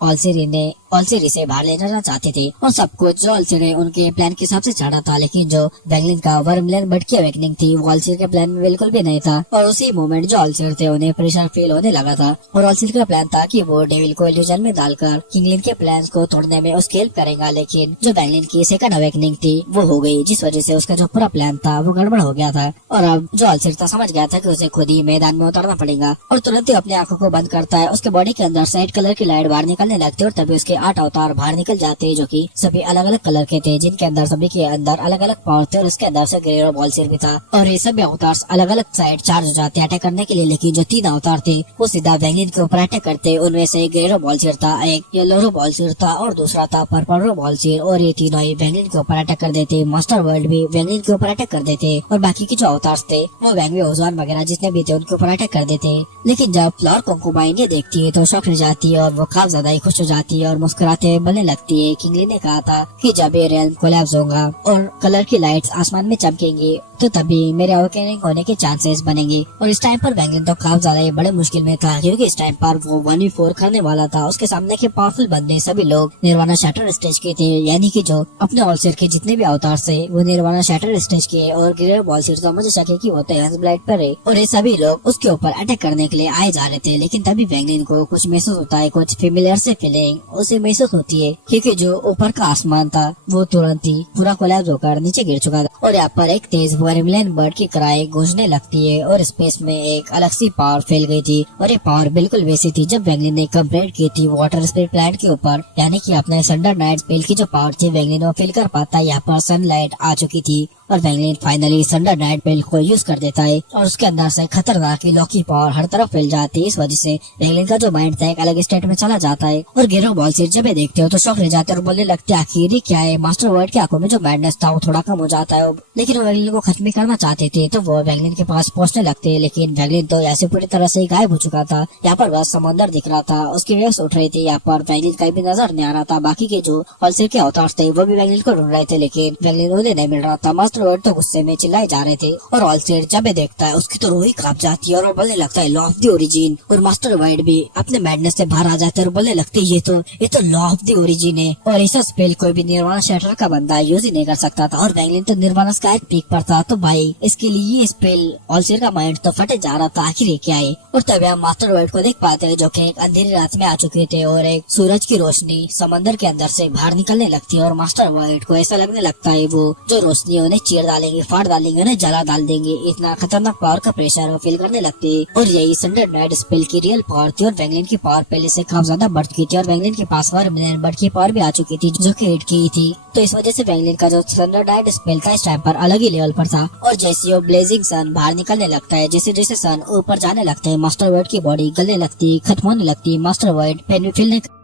ऑलसिर इसे बाहर ले जाना चाहते थे। और सब कुछ जो ऑलसिर है उनके प्लान के हिसाब से चढ़ा था, लेकिन जो वेंगलिन का 1 मिलियन बर्ड की अवेकनिंग थी वो ऑलसिर के प्लान में बिल्कुल भी नहीं था। और उसी मोमेंट जो ऑलसिर थे उन्हें प्रेशर फील होने लगा था, और ऑलसिर का प्लान था कि वो डेविल को इल्यूजन में डालकर किंगलिन के प्लान को तोड़ने में उसकी हेल्प करेगा। लेकिन जो वेंगलिन की 2nd अवेकनिंग थी वो हो गई, जिस वजह से उसका जो पूरा प्लान था वो गड़बड़ हो गया था। और अब जो ऑलसिर था समझ गया था कि उसे खुद ही मैदान में उतरना पड़ेगा, और तुरंत ही अपनी आंखों को बंद करता है। उसके बॉडी के अंदर रेड कलर की लाइट बाहर निकलने लगती है, और तभी उसके 8 अवतार बाहर निकल जाते हैं, जो कि सभी अलग अलग कलर के थे, जिनके अंदर सभी के अंदर अलग अलग पावर थे, और उसके अंदर से ग्रेरो बॉलसिर भी था। और ये सभी अवतार अलग अलग साइड चार्ज हो जाते अटैक करने के लिए, लेकिन जो 3 अवतार थे वो सीधा वेंगलिन के ऊपर अटैक करते। उनमें से एक ग्रेरो बॉलसिर था, एक येलो बॉलसिर था, और दूसरा था पर्पल बॉलसिर, और ये तीनों ही वेंगलिन के ऊपर अटैक कर देते। मास्टर वर्ल्ड भी वेंगलिन के ऊपर अटैक कर देते, और बाकी के जो अवतार थे वो वेंगवी हुजवान वगैरह जितने भी थे उनके ऊपर अटैक कर देते। लेकिन जब फ्लावर कंकुबाइन ये देखती है तो शॉक रह जाती है, और वो काफी ज्यादा ही खुश हो जाती है और मुस्कुराते हुए बोलने लगती है किंगलिन ने कहा था कि जब ये रियल्म कोलैप्स होगा और कलर की लाइट्स आसमान में चमकेंगी तो तभी मेरे अवेकनिंग होने के चांसेस बनेंगे। और इस टाइम पर वेंगलिन तो काफी ज्यादा ही बड़े मुश्किल में था, क्योंकि इस टाइम पर वो 1v4 करने वाला था। उसके सामने के पावरफुल बंदे सभी लोग निर्वाणा शैटर स्टेज के थे, यानी कि जो अपने ऑलसिर के जितने भी अवतार थे वो निर्वाणा शैटर स्टेज के, और ग्रेटर बॉलसिर समझ सके कि वो तो हेंस ब्लाइट पर है, और ये सभी लोग उसके ऊपर अटैक करने के लिए आए जा रहे थे। लेकिन तभी वेंगलिन को कुछ महसूस होता है, कुछ फेमिलियर से फीलिंग उसे महसूस होती है, क्योंकि जो ऊपर का आसमान था वो तुरंत ही पूरा कोलैप्स होकर नीचे गिर चुका था, और यहाँ पर एक तेज 1 मिलियन बर्ड की कराई गूंजने लगती है, और स्पेस में एक अलग सी पावर फैल गई थी। और ये पावर बिल्कुल वैसी थी जब वेंगलिन ने कंप्लीट की थी वाटर स्पिरिट प्लांट के ऊपर, यानी कि अपने सनडर नाइट स्पेल की जो पावर थी वेंगलिन वो फील कर पाता। यहाँ पर सनलाइट आ चुकी थी, और वैंगलिन फाइनली संडर नाइट बेल को यूज कर देता है और उसके अंदर से खतरनाक लौकी पावर हर तरफ फैल जाती है। इस वजह से वैंगलिन का जो माइंड था एक अलग स्टेट में चला जाता है और गेरो बॉलसीर जब ये देखते हो तो शौक रह जाते हैं और बोलने लगते हैं आखिर क्या है। मास्टर वर्ड की आंखों में जो मैडनेस था वो थोड़ा कम हो जाता है, लेकिन वो वैंगलिन को खत्म करना चाहते थे तो वो वैंगलिन के पास पहुंचने लगते हैं, लेकिन वैंगलिन तो ऐसे पूरी तरह से गायब हो चुका था। यहाँ पर बस समंदर दिख रहा था, उसकी वेव्स उठ रही थी। यहाँ पर वैंगलिन कहीं भी नजर नहीं आ रहा था। बाकी के जो ऑल्सिर के अवतार थे वो भी वैंगलिन को ढूंढ रहे थे, लेकिन वैंगलिन उन्हें नहीं मिल रहा था। मास्टर वर्ड तो गुस्से में चिल्लाए जा रहे थे और ऑल्सिर जब ये देखता है उसकी तो रूह ही कांप जाती है और वो बोलने लगता है लॉ ऑफ द ओरिजिन। और मास्टर वर्ड भी अपने मैडनेस से बाहर आ जाते हैं और बोलने लगते ये तो लॉ ऑफ द ओरिजिन है और ऐसा स्पेल कोई भी निर्वाणा शैटर का बंदा यूज ही नहीं कर सकता था। और वैंगलिन तो निर्वाणा का एक पीक पर था, तो भाई इसके लिए ये स्पेल ऑल्सिर का माइंड तो फटे जा रहा था आखिर ये क्या है। और तभी हम मास्टर वर्ड को देख पाते हैं जो कि एक अंधेरी रात में आ चुके थे और एक सूरज की रोशनी समंदर के अंदर से बाहर निकलने लगती है और मास्टर वर्ड को ऐसा लगने लगता है वो जो रोशनी उन्हें चीर डालेंगे, फाड़ डालेंगे, उन्हें जला डाल देंगे। इतना खतरनाक पावर का प्रेशर वो फील करने लगते हैं और यही संडर नाइट स्पेल की रियल पावर थी। और वैंगलिन की पावर पहले से काफी ज्यादा बढ़ चुकी थी और वैंगलिन के पास बढ़ की पावर भी आ चुकी थी जो कि हिट की थी। तो इस वजह से वैंगलिन का जो संडर नाइट स्पेल था इस टाइम पर अलग ही लेवल पर था। और जैसे वो ब्लेजिंग सन बाहर निकलने लगता है, जैसे जैसे सन ऊपर जाने लगता है मास्टर वर्ड की बॉडी गलने लगती है, खत्म होने लगती है। मास्टर वर्ड पेन भी फील नहीं कर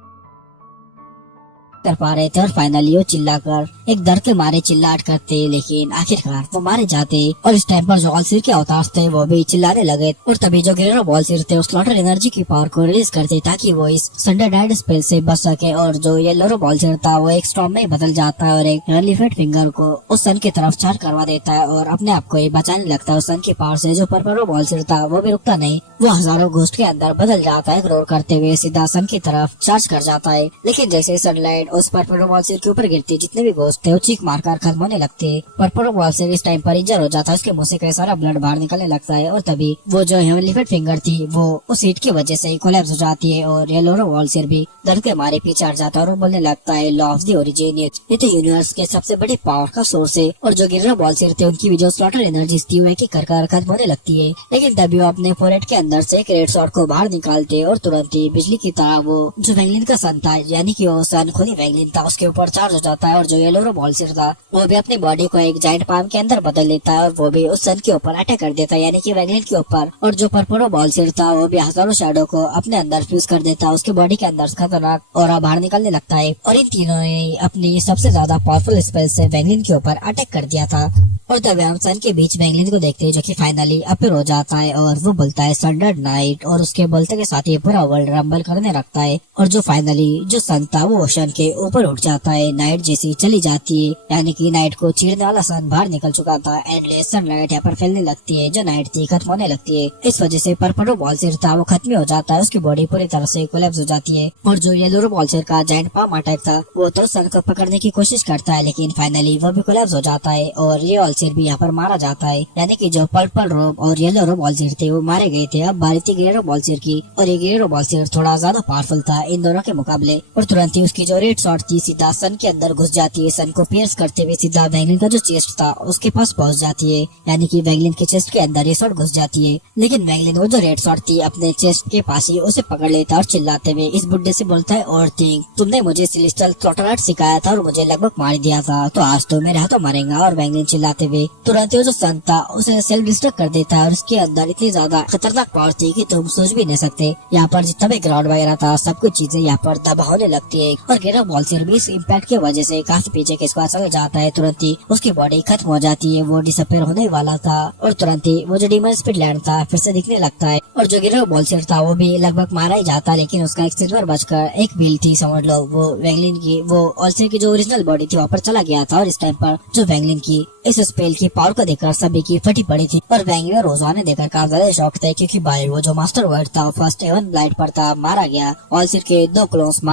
पा रहे थे और फाइनली वो चिल्लाकर एक डर के मारे चिल्लाहट करते, लेकिन आखिरकार वो मारे जाते। और इस टाइम पर जो ऑल्सिर के अवतार थे वो भी चिल्लाने लगे और तभी जो गेरो बॉल्सिर थे उस स्लॉटर एनर्जी की पावर को रिलीज करते ताकि वो इस संडर नाइट स्पेल से बच सके। और जो येलो बॉल्सिर था वो एक स्टॉर्म में बदल जाता है और एक एलिफेंट फिंगर को उस सन की तरफ चार्ज करवा देता है और अपने आप को बचाने लगता है उस सन की पावर से। जो पर्पल बॉल्सिर था वो भी रुकता नहीं, वो हजारों घोस्ट के अंदर बदल जाता है, रोड करते हुए सीधा सन की तरफ चार्ज कर जाता है। लेकिन जैसे सनलाइट उस पर्पल बॉल्सिर के ऊपर गिरती जितने भी घोस्ट थे वो चीख मारकर खत्म होने लगते। पर्पल बॉल्सिर इस टाइम पर इंजर हो जाता है, उसके मुंह से कई सारा ब्लड बाहर निकलने लगता है और तभी वो जो एलिफेंट फिंगर थी वो उस हीट की वजह से कोलैप्स हो जाती है और येलो बॉल्सिर भी दर्द के मारे पीछे हट जाता है और बोलने लगता है लॉ ऑफ द ओरिजिन, ये तो यूनिवर्स के सबसे बड़ी पावर का सोर्स है। और जो गिर्रा बॉल्सिर थे उनकी भी जो स्लॉटर एनर्जी थी वो एक कर खत्म होने लगती है। लेकिन तभी वो अपने फोरहेड के अंदर से एक रेड शॉट को बाहर निकालते और तुरंत ही बिजली की तरह वो जो वैंगलिन का सन था यानी कि वो सन खुद ही वैंगलिन था उसके ऊपर चार्ज हो जाता है। और जो येलो बॉल्सिर था वो भी अपनी बॉडी को एक जाइंट पाम के अंदर बदल लेता है और वो भी उस सन के ऊपर अटैक कर देता है यानी कि वैंगलिन के ऊपर। और जो पर्पल बॉल्सिर था वो भी हजारों शैडो को अपने अंदर फ्यूज कर देता है, उसके बॉडी के अंदर खतरनाक और बाहर निकलने लगता है। और इन तीनों ने अपनी सबसे ज्यादा पावरफुल स्पेल से वैंगलिन के ऊपर अटैक कर दिया था। और तभी हम सन के बीच वैंगलिन को देखते हैं जो कि फाइनली अपीयर हो जाता है और वो बोलता है संडर नाइट और उसके बोलते के साथ ही पूरा वर्ल्ड रंबल करने लगता है। और जो फाइनली जो सन था वो ओशन के ऊपर उठ जाता है, नाइट जैसी चली जाती है यानी कि नाइट को चीरने वाला सन बाहर निकल चुका था। एंडलेस सनलाइट यहाँ पर फैलने लगती है, जो नाइट थी खत्म होने लगती है। इस वजह से पर्पल बॉल्सिर था वो खत्म हो जाता है, उसकी बॉडी पूरी तरह से कोलैप्स हो जाती है। और जो येलो बॉल्सिर का जायंट पाम अटैक था वो तो सन को पकड़ने की कोशिश करता है, लेकिन फाइनली वो भी कोलैप्स हो जाता है और ये ऑल्सिर भी यहाँ पर मारा जाता है। यानी कि जो पर्पल रोब और येलो रोब बॉल्सिर थे वो मारे गए थे। अब बारी थी गेरो बॉल्सिर की और ये गेरो बॉल्सिर थोड़ा ज्यादा पावरफुल था इन दोनों के मुकाबले। और तुरंत ही उसकी जो रेड शॉट थी सीधा सन के अंदर घुस जाती है, सन को पियर्स करते हुए सीधा वैंगलिन का जो चेस्ट था उसके पास पहुंच जाती है, यानी कि वैंगलिन के चेस्ट के अंदर ये शॉट घुस जाती है। लेकिन वैंगलिन वो जो रेड शॉट थी अपने चेस्ट के पास ही उसे पकड़ लेता और चिल्लाते हुए इस बुड्ढे से बोलता है और थिंक तुमने मुझे सेलेस्टियल स्लॉटर आर्ट सिखाया था और मुझे लगभग मार दिया था, तो आज तो मेरे हाथों मारेगा। और वैंगलिन चिल्लाते हुए तुरंत वो जो सन था उसे सेल्फ डिस्ट्रक्ट कर देता है और उसके अंदर इतनी ज्यादा खतरनाक पावर थी कि तुम सोच भी नहीं सकते। यहाँ पर जितना भी ग्राउंड वगैरह था सब कुछ चीजें यहाँ पर दबा होने लगती है और गेरो बॉल्सिर भी इस इम्पैक्ट की वजह से काफी पीछे के स्क्वाड चला जाता है। तुरंत ही उसकी बॉडी खत्म हो जाती है, वो डिसअपियर होने वाला था और तुरंत ही वो जो डीमन स्पिरिट लैंड था फिर से दिखने लगता है। और जो गेरो बॉल्सिर था वो भी लगभग मारा ही जाता, लेकिन उसका एक सिल्वर बचकर एक व्हील थी समझ लो, वो वैंगलिन की वो ऑल्सिर की जो ओरिजिनल बॉडी थी वहाँ पर चला गया था। और इस टाइम पर जो वैंगलिन की इस स्पेल की पावर को देखकर सभी की फटी पड़ी थी और वैंगलिन रोजाने देखकर काफी ज्यादा शॉक थे, क्योंकि भाई वो जो मास्टर वर्ड था फर्स्ट एवन ब्लाइट पर था मारा गया, ऑल्सिर के 2 क्लोन्स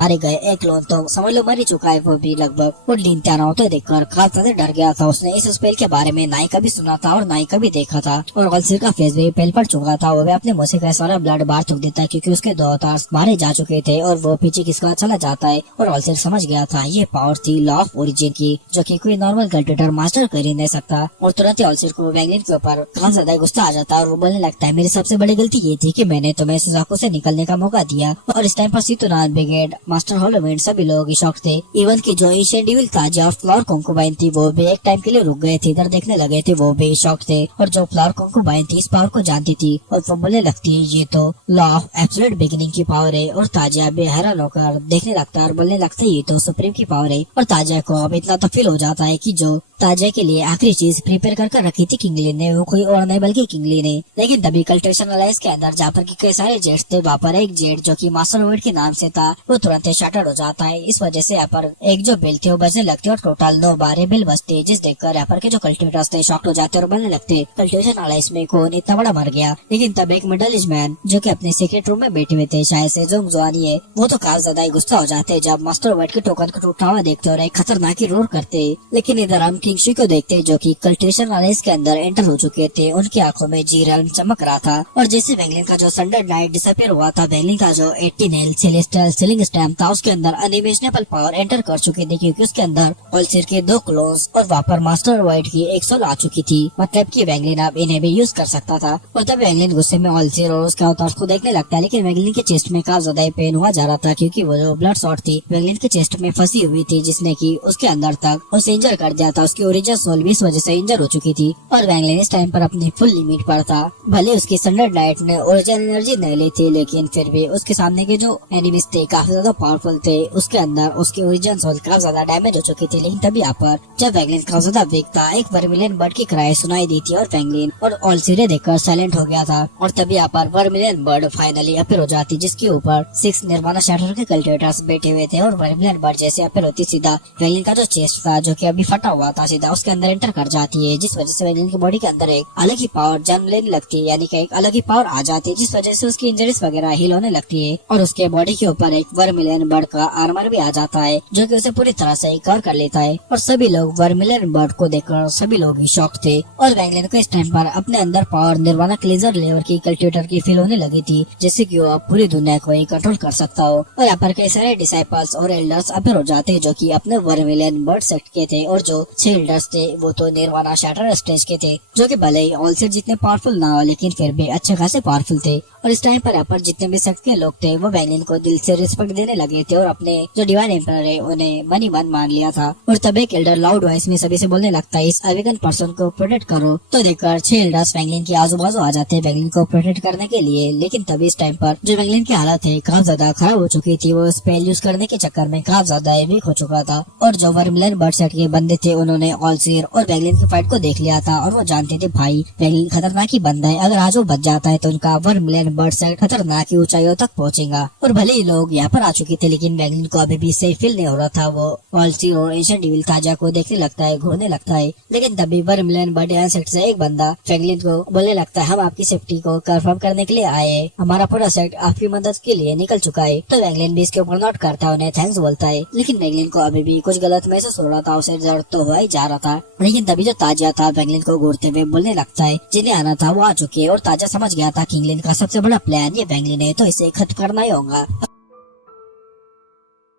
मारे गए, एक क्लोन तो समझ लो मर ही चुका है वो भी लगभग। वो लीन त्याना होते देखकर काफी ज्यादा डर गया था, उसने इस स्पेल के बारे में ना ही कभी सुना था और ना ही कभी देखा था। और ऑल्सिर का फेस भी पहल पड़ चुका था, वो भी अपने मुंह से कई सारा ब्लड बाहर थूक देता है क्योंकि उसके 2 अवतार मारे जा चुके थे और वो पीछे किसका चला जाता है। और ऑल्सिर समझ गया था ये पावर थी लॉ ऑफ ओरिजिन की, जो कि कोई नॉर्मल कल्टिवेटर मास्टर कर ही नहीं सकता। और तुरंत ही ऑल्सिर को वैंगलिन के ऊपर काफी ज्यादा गुस्सा आ जाता है और वो बोलने लगता है मेरी सबसे बड़ी गलती ये थी कि मैंने तुम्हें सुजाको से निकलने का मौका दिया। और इस टाइम पर सीतोनाथ ब्रिगेड मास्टर हॉलोमैन सभी लोग शॉक थे। इवन की जो एशियन डिविल ताजिया और फ्लावर कंकुबाइन थी वो भी एक टाइम के लिए रुक गए थे, इधर देखने लगे थे, वो भी शॉक थे। और जो फ्लावर कंकुबाइन थी इस पावर को जानती थी और वो बोलने लगती है ये तो लॉ ऑफ एब्सोल्यूट बिगिनिंग की पावर है। और ताजिया भी हैरान होकर देखने लगता है और बोलने लगता है ये तो सुप्रीम की पावर है। और ताजिया को अब इतना तो फील हो जाता है कि जो ताजिया के लिए आखिरी चीज प्रिपेयर कर रखी थी किंगलिन ने, वो कोई और नहीं बल्कि किंगलिन है। लेकिन तभी कल्टेशन अलायंस के अंदर जहाँ पर कई सारे जेट्स थे वहाँ पर एक जेट जो कि मास्टर वर्ड के नाम से था वो तुरंत शटर्ड हो जाता है। इस वजह से यहाँ पर एक जो बेल थे वो बजने लगते और टोटल 9 बार बेल बजते हैं, जिस देखकर यहाँ पर के जो कल्टिवेटर्स थे शॉक्ड हो जाते और बोलने लगते कल्टिवेशन अलायंस में कौन इतना बड़ा मर गया। लेकिन तब एक मिडल एज मैन जो कि अपने सीक्रेट रूम में बैठे हुए थे, शायद से जो जुआनी है, वो तो काफी ज्यादा गुस्सा हो जाते जब मास्टर वर्ड के टोकन को टूटा हुआ देखते और एक खतरनाक रोर करते। लेकिन इधर हम किंगशी को देखते जो कि कल्टिवेशन अलायंस के अंदर एंटर हो चुके थे। उनकी आंखों में जी रेल्म चमक रहा था और जैसे वेंगलिन का जो संडर नाइट डिसअपियर हुआ था, वेंगलिन का जो 18 हेल सेलेस्टियल सीलिंग स्टैम्प था उसके अंदर अनइमेजिनेबल पावर एंटर कर चुकी थी, क्योंकि उसके अंदर ऑल्सिर के 2 क्लोन्स और वहाँ पर मास्टर वाइट की 1 सोल आ चुकी थी। मतलब कि वेंगलिन अब इन्हें भी यूज कर सकता था। और तब वेंगलिन गुस्से में ऑल्सिर और उसके अवतार को देखने लगता है। लेकिन वेंगलिन के चेस्ट में काफी ज्यादा पेन हुआ जा रहा था, क्योंकि वो जो ब्लड शॉट थी वेंगलिन के चेस्ट में फंसी हुई थी, जिसने की उसके अंदर तक उसे इंजर कर दिया था। उसकी ओरिजिनल सोल भी इस वजह से इंजर हो चुकी थी और वेंगलिन इस टाइम पर अपनी फुल लिमिट पर था। भले उसकी संडर नाइट ने ओरिजिनल एनर्जी नहीं ली थी, लेकिन फिर भी उसके सामने के जो एनिमीज थे काफी ज्यादा पावरफुल थे। उसके अंदर उसकी ओरिजिनल सोल काफी ज्यादा डैमेज हो चुकी थी। लेकिन तभी यहाँ पर जब वेंगलिन काफी ज्यादा वीक था, एक वर्मिलियन बर्ड की क्राई सुनाई दी थी और वेंगलिन और ऑल्सिरे देखकर साइलेंट हो गया था। और तभी यहाँ पर वर्मिलियन बर्ड फाइनली अपीयर हो जाती, जिसके ऊपर 6 निर्वाणा शैटर के कल्टिवेटर्स बैठे हुए थे। और वर्मिलियन बर्ड जैसे अपीयर होती सीधा वेंगलिन का जो चेस्ट था जो कि अभी फटा हुआ था सीधा उसके अंदर एंटर कर जाती है, जिस वजह से वेंगलिन की बॉडी के अंदर एक अलग ही पावर जन्म लेने लगती है, यानी कि एक अलग ही पावर आ जाती है, जिस वजह से उसकी इंजरीज वगैरह हील होने लगती है। और उसके बॉडी के ऊपर एक वर्मिलियन बर्ड का आर्मर भी आ जाता है जो कि उसे पूरी तरह से कवर कर लेता है। और सभी लोग वर्मिलियन बर्ड को देखकर सभी लोग ही शॉक थे। और वेंगलिन को इस टाइम पर अपने अंदर पावर निर्वाणा क्लेजर लेवल की कल्टिवेटर की फील होने लगी थी, जैसे कि वो अब पूरी दुनिया को ही कंट्रोल कर सकता हो। और यहाँ पर कई सारे डिसाइपल्स और एल्डर्स अपीयर हो जाते जो कि अपने वर्मिलियन बर्ड सेक्ट के थे। और जो 6 एल्डर्स थे वो तो निर्वाणा शैटर स्टेज के थे, जो कि भले ही ऑल्सिर जितने पावरफुल ना हो लेकिन फिर भी अच्छे खासे पावरफुल थे। और इस टाइम पर यहाँ पर जितने भी सेक्ट के लोग थे वो वेंगलिन को दिल से रिस्पेक्ट देने लगे थे और अपने जो डिवाइन एम्परर है उन्हें मन ही मन मान लिया था। और तब एक एल्डर लाउड वॉइस में सभी से बोलने लगता है इस अवेगन पर्सन को प्रोटेक्ट करो। तो देखकर 6 एल्डर्स वेंगलिन के आजू बाजू आ जाते हैं वेंगलिन को प्रोटेक्ट करने के लिए। लेकिन तभी इस टाइम पर जो वेंगलिन की हालत है काफी ज्यादा खराब हो चुकी थी, वो स्पेल यूज करने के चक्कर में काफी ज्यादा वीक हो चुका था। और जो वर्मिलियन बर्ड सेट के बंदे थे उन्होंने ऑल्सिर और वेंगलिन की फाइट को देख लिया था और वो जानते थे भाई वेंगलिन खतरनाक ही बंदा है, अगर आज वो बच जाता है तो उनका वर्मिलियन बर्ड सेट खतरनाक की ऊंचाइयों तक पहुंचेगा। और भले ही लोग यहाँ पर आ चुके थे लेकिन वेंगलिन को अभी भी सेफ फील नहीं हो रहा था। वो ऑल्सिर और एशियन डिविल ताजिया को देखने लगता है, घूरने लगता है। लेकिन तभी वर्मिलियन बर्ड सेट से एक बंदा वेंगलिन को बोलने लगता है हम आपकी सेफ्टी को कंफर्म करने के लिए आए, हमारा पूरा सेट आपकी मदद के लिए निकल चुका है। तो वेंगलिन भी इसके ऊपर नोट करता है, उन्हें थैंक्स बोलता है। लेकिन वेंगलिन को अभी भी कुछ गलत महसूस हो रहा था, उसे दर्द तो हुआ ही जा रहा था। लेकिन तभी जो ताजिया था वेंगलिन को घूरते हुए बोलने लगता है जिन्हें आना था वो आ चुके हैं। और ताजिया समझ गया था किंगलिन का सबसे बड़ा प्लान ये वेंगलिन है, तो इसे खत्म करना ही होगा।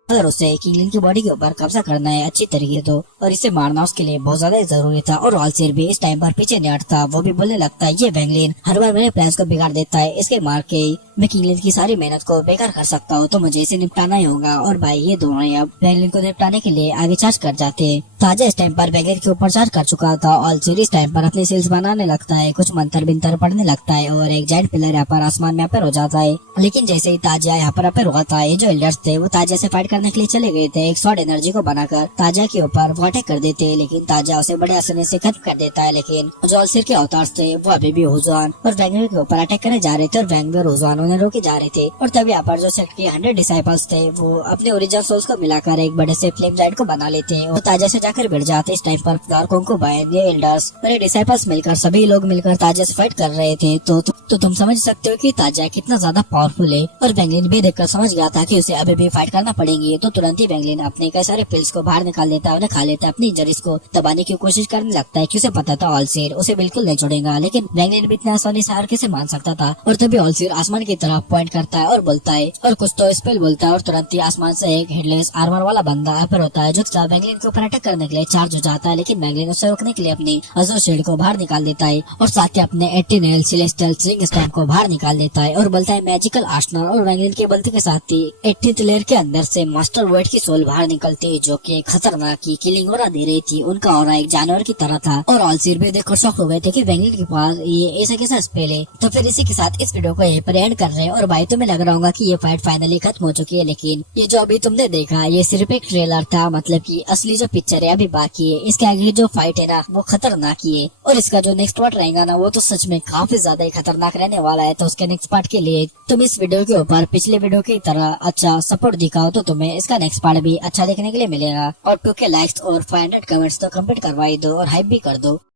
अगर उसे किंगलिन की बॉडी के ऊपर कब्जा करना है अच्छी तरीके तो, और इसे मारना उसके लिए बहुत ज्यादा जरूरी था। और ऑल्सिर भी इस टाइम पर पीछे नहीं हटता, वो भी बोलने लगता है ये वेंगलिन हर बार मेरे प्लान्स को बिगाड़ देता है, इसके मार के मैं किंगलिन की सारी मेहनत को बेकार कर सकता हूँ, तो मुझे इसे निपटाना ही होगा। और भाई ये दोनों अब वेंगलिन को निपटाने के लिए आगे चार्ज कर जाते हैं। ताजा इस टाइम पर वेंगलिन के ऊपर चार्ज कर चुका था। ऑल्सिर इस टाइम पर अपने सेल्स बनाने लगता है, कुछ मंत्र बिंतर पढ़ने लगता है और एक जायंट पिलर यहाँ पर आसमान में अपर हो जाता है। लेकिन जैसे ही ताजा यहाँ पर अपर हुआ था, ये जो एल्डर्स थे वो ताजा से फाइट करने के लिए चले गए थे। एक शॉर्ट एनर्जी को बनाकर ताजा के ऊपर वो अटैक कर देते हैं, लेकिन ताजा उसे बड़े आसानी से खत्म कर देता है। लेकिन जो ऑल्सिर के अवतार थे वो अभी भी हुजवान और वेंगलिन के ऊपर अटैक करने जा रहे थे और वेंगलिन और हुजवान उन्हें रोके जा रहे थे। और तब यहाँ पर जो सेक्ट के 100 डिसाइपल्स थे वो अपने ओरिजिनल सोल्स को मिलाकर एक बड़े से फ्लेम जाइंट को बना लेते हैं और ताजा से जाकर बैठ जाते। इस टाइम पर फ्लावर कंकुबाइन, ये एल्डर्स और ये डिसाइपल्स मिलकर सभी लोग मिलकर ताजा से फाइट कर रहे थे। तो तुम समझ सकते हो कि ताजा कितना ज्यादा पावरफुल है। और वेंगलिन भी देखकर समझ गया था कि उसे अभी भी फाइट करना पड़ेगी। जाएंगी तो तुरंत ही वैंगलिन अपने कई सारे पिल्स को बाहर निकाल देता है, उन्हें खा लेता है, अपनी इंजरीज को दबाने की कोशिश करने लगता है कि उसे पता था ऑलसीर उसे बिल्कुल नहीं छोड़ेगा, लेकिन वैंगलिन भी इतना आसानी से हार कैसे मान सकता था। और तभी ऑलसीर आसमान की तरफ पॉइंट करता है और बोलता है और कुछ तो स्पेल बोलता है और तुरंत ही आसमान से एक हेडलेस आर्मर वाला बंदा अपर होता है जो वैंगलिन के ऊपर अटैक करने के लिए चार्ज हो जाता है, लेकिन वैंगलिन उसे रोकने के लिए अपनी अजर शेड को बाहर निकाल देता है और साथ ही अपने 18 सेलेस्टियल स्ट्रिंग स्टैम्प को बाहर निकाल देता है और बोलता है मैजिकल आर्सनल। और वैंगलिन के बोलते के साथ ही 18th लेयर के अंदर से मास्टर वर्ड की सोल बाहर निकलती है जो कि खतरनाक की किलिंग ऑरा दे रही थी। उनका ऑरा एक जानवर की तरह था और ऑलसीर भी देखकर शॉक हो गए थे कि वैंगलिन के पास ये ऐसा कैसा स्पेल है। तो फिर इसी के साथ इस वीडियो को यहीं पर एंड कर रहे हैं और भाई तुम्हें लग रहा होगा कि ये फाइट फाइनली खत्म हो चुकी है, लेकिन ये जो अभी तुमने देखा ये सिर्फ एक ट्रेलर था, मतलब कि असली जो पिक्चर है अभी बाकी है। इसके आगे जो फाइट है ना वो खतरनाक ही है और इसका जो नेक्स्ट पार्ट रहेगा ना वो तो सच में काफी ज्यादा ही खतरनाक रहने वाला है। तो उसके नेक्स्ट पार्ट के लिए तुम इस वीडियो के ऊपर पिछले वीडियो की तरह अच्छा सपोर्ट दिखाओ तो तुम्हें इसका नेक्स्ट पार्ट भी अच्छा देखने के लिए मिलेगा। और 2K लाइक्स और 500 कमेंट्स तो कंप्लीट करवाई दो और हाइप भी कर दो।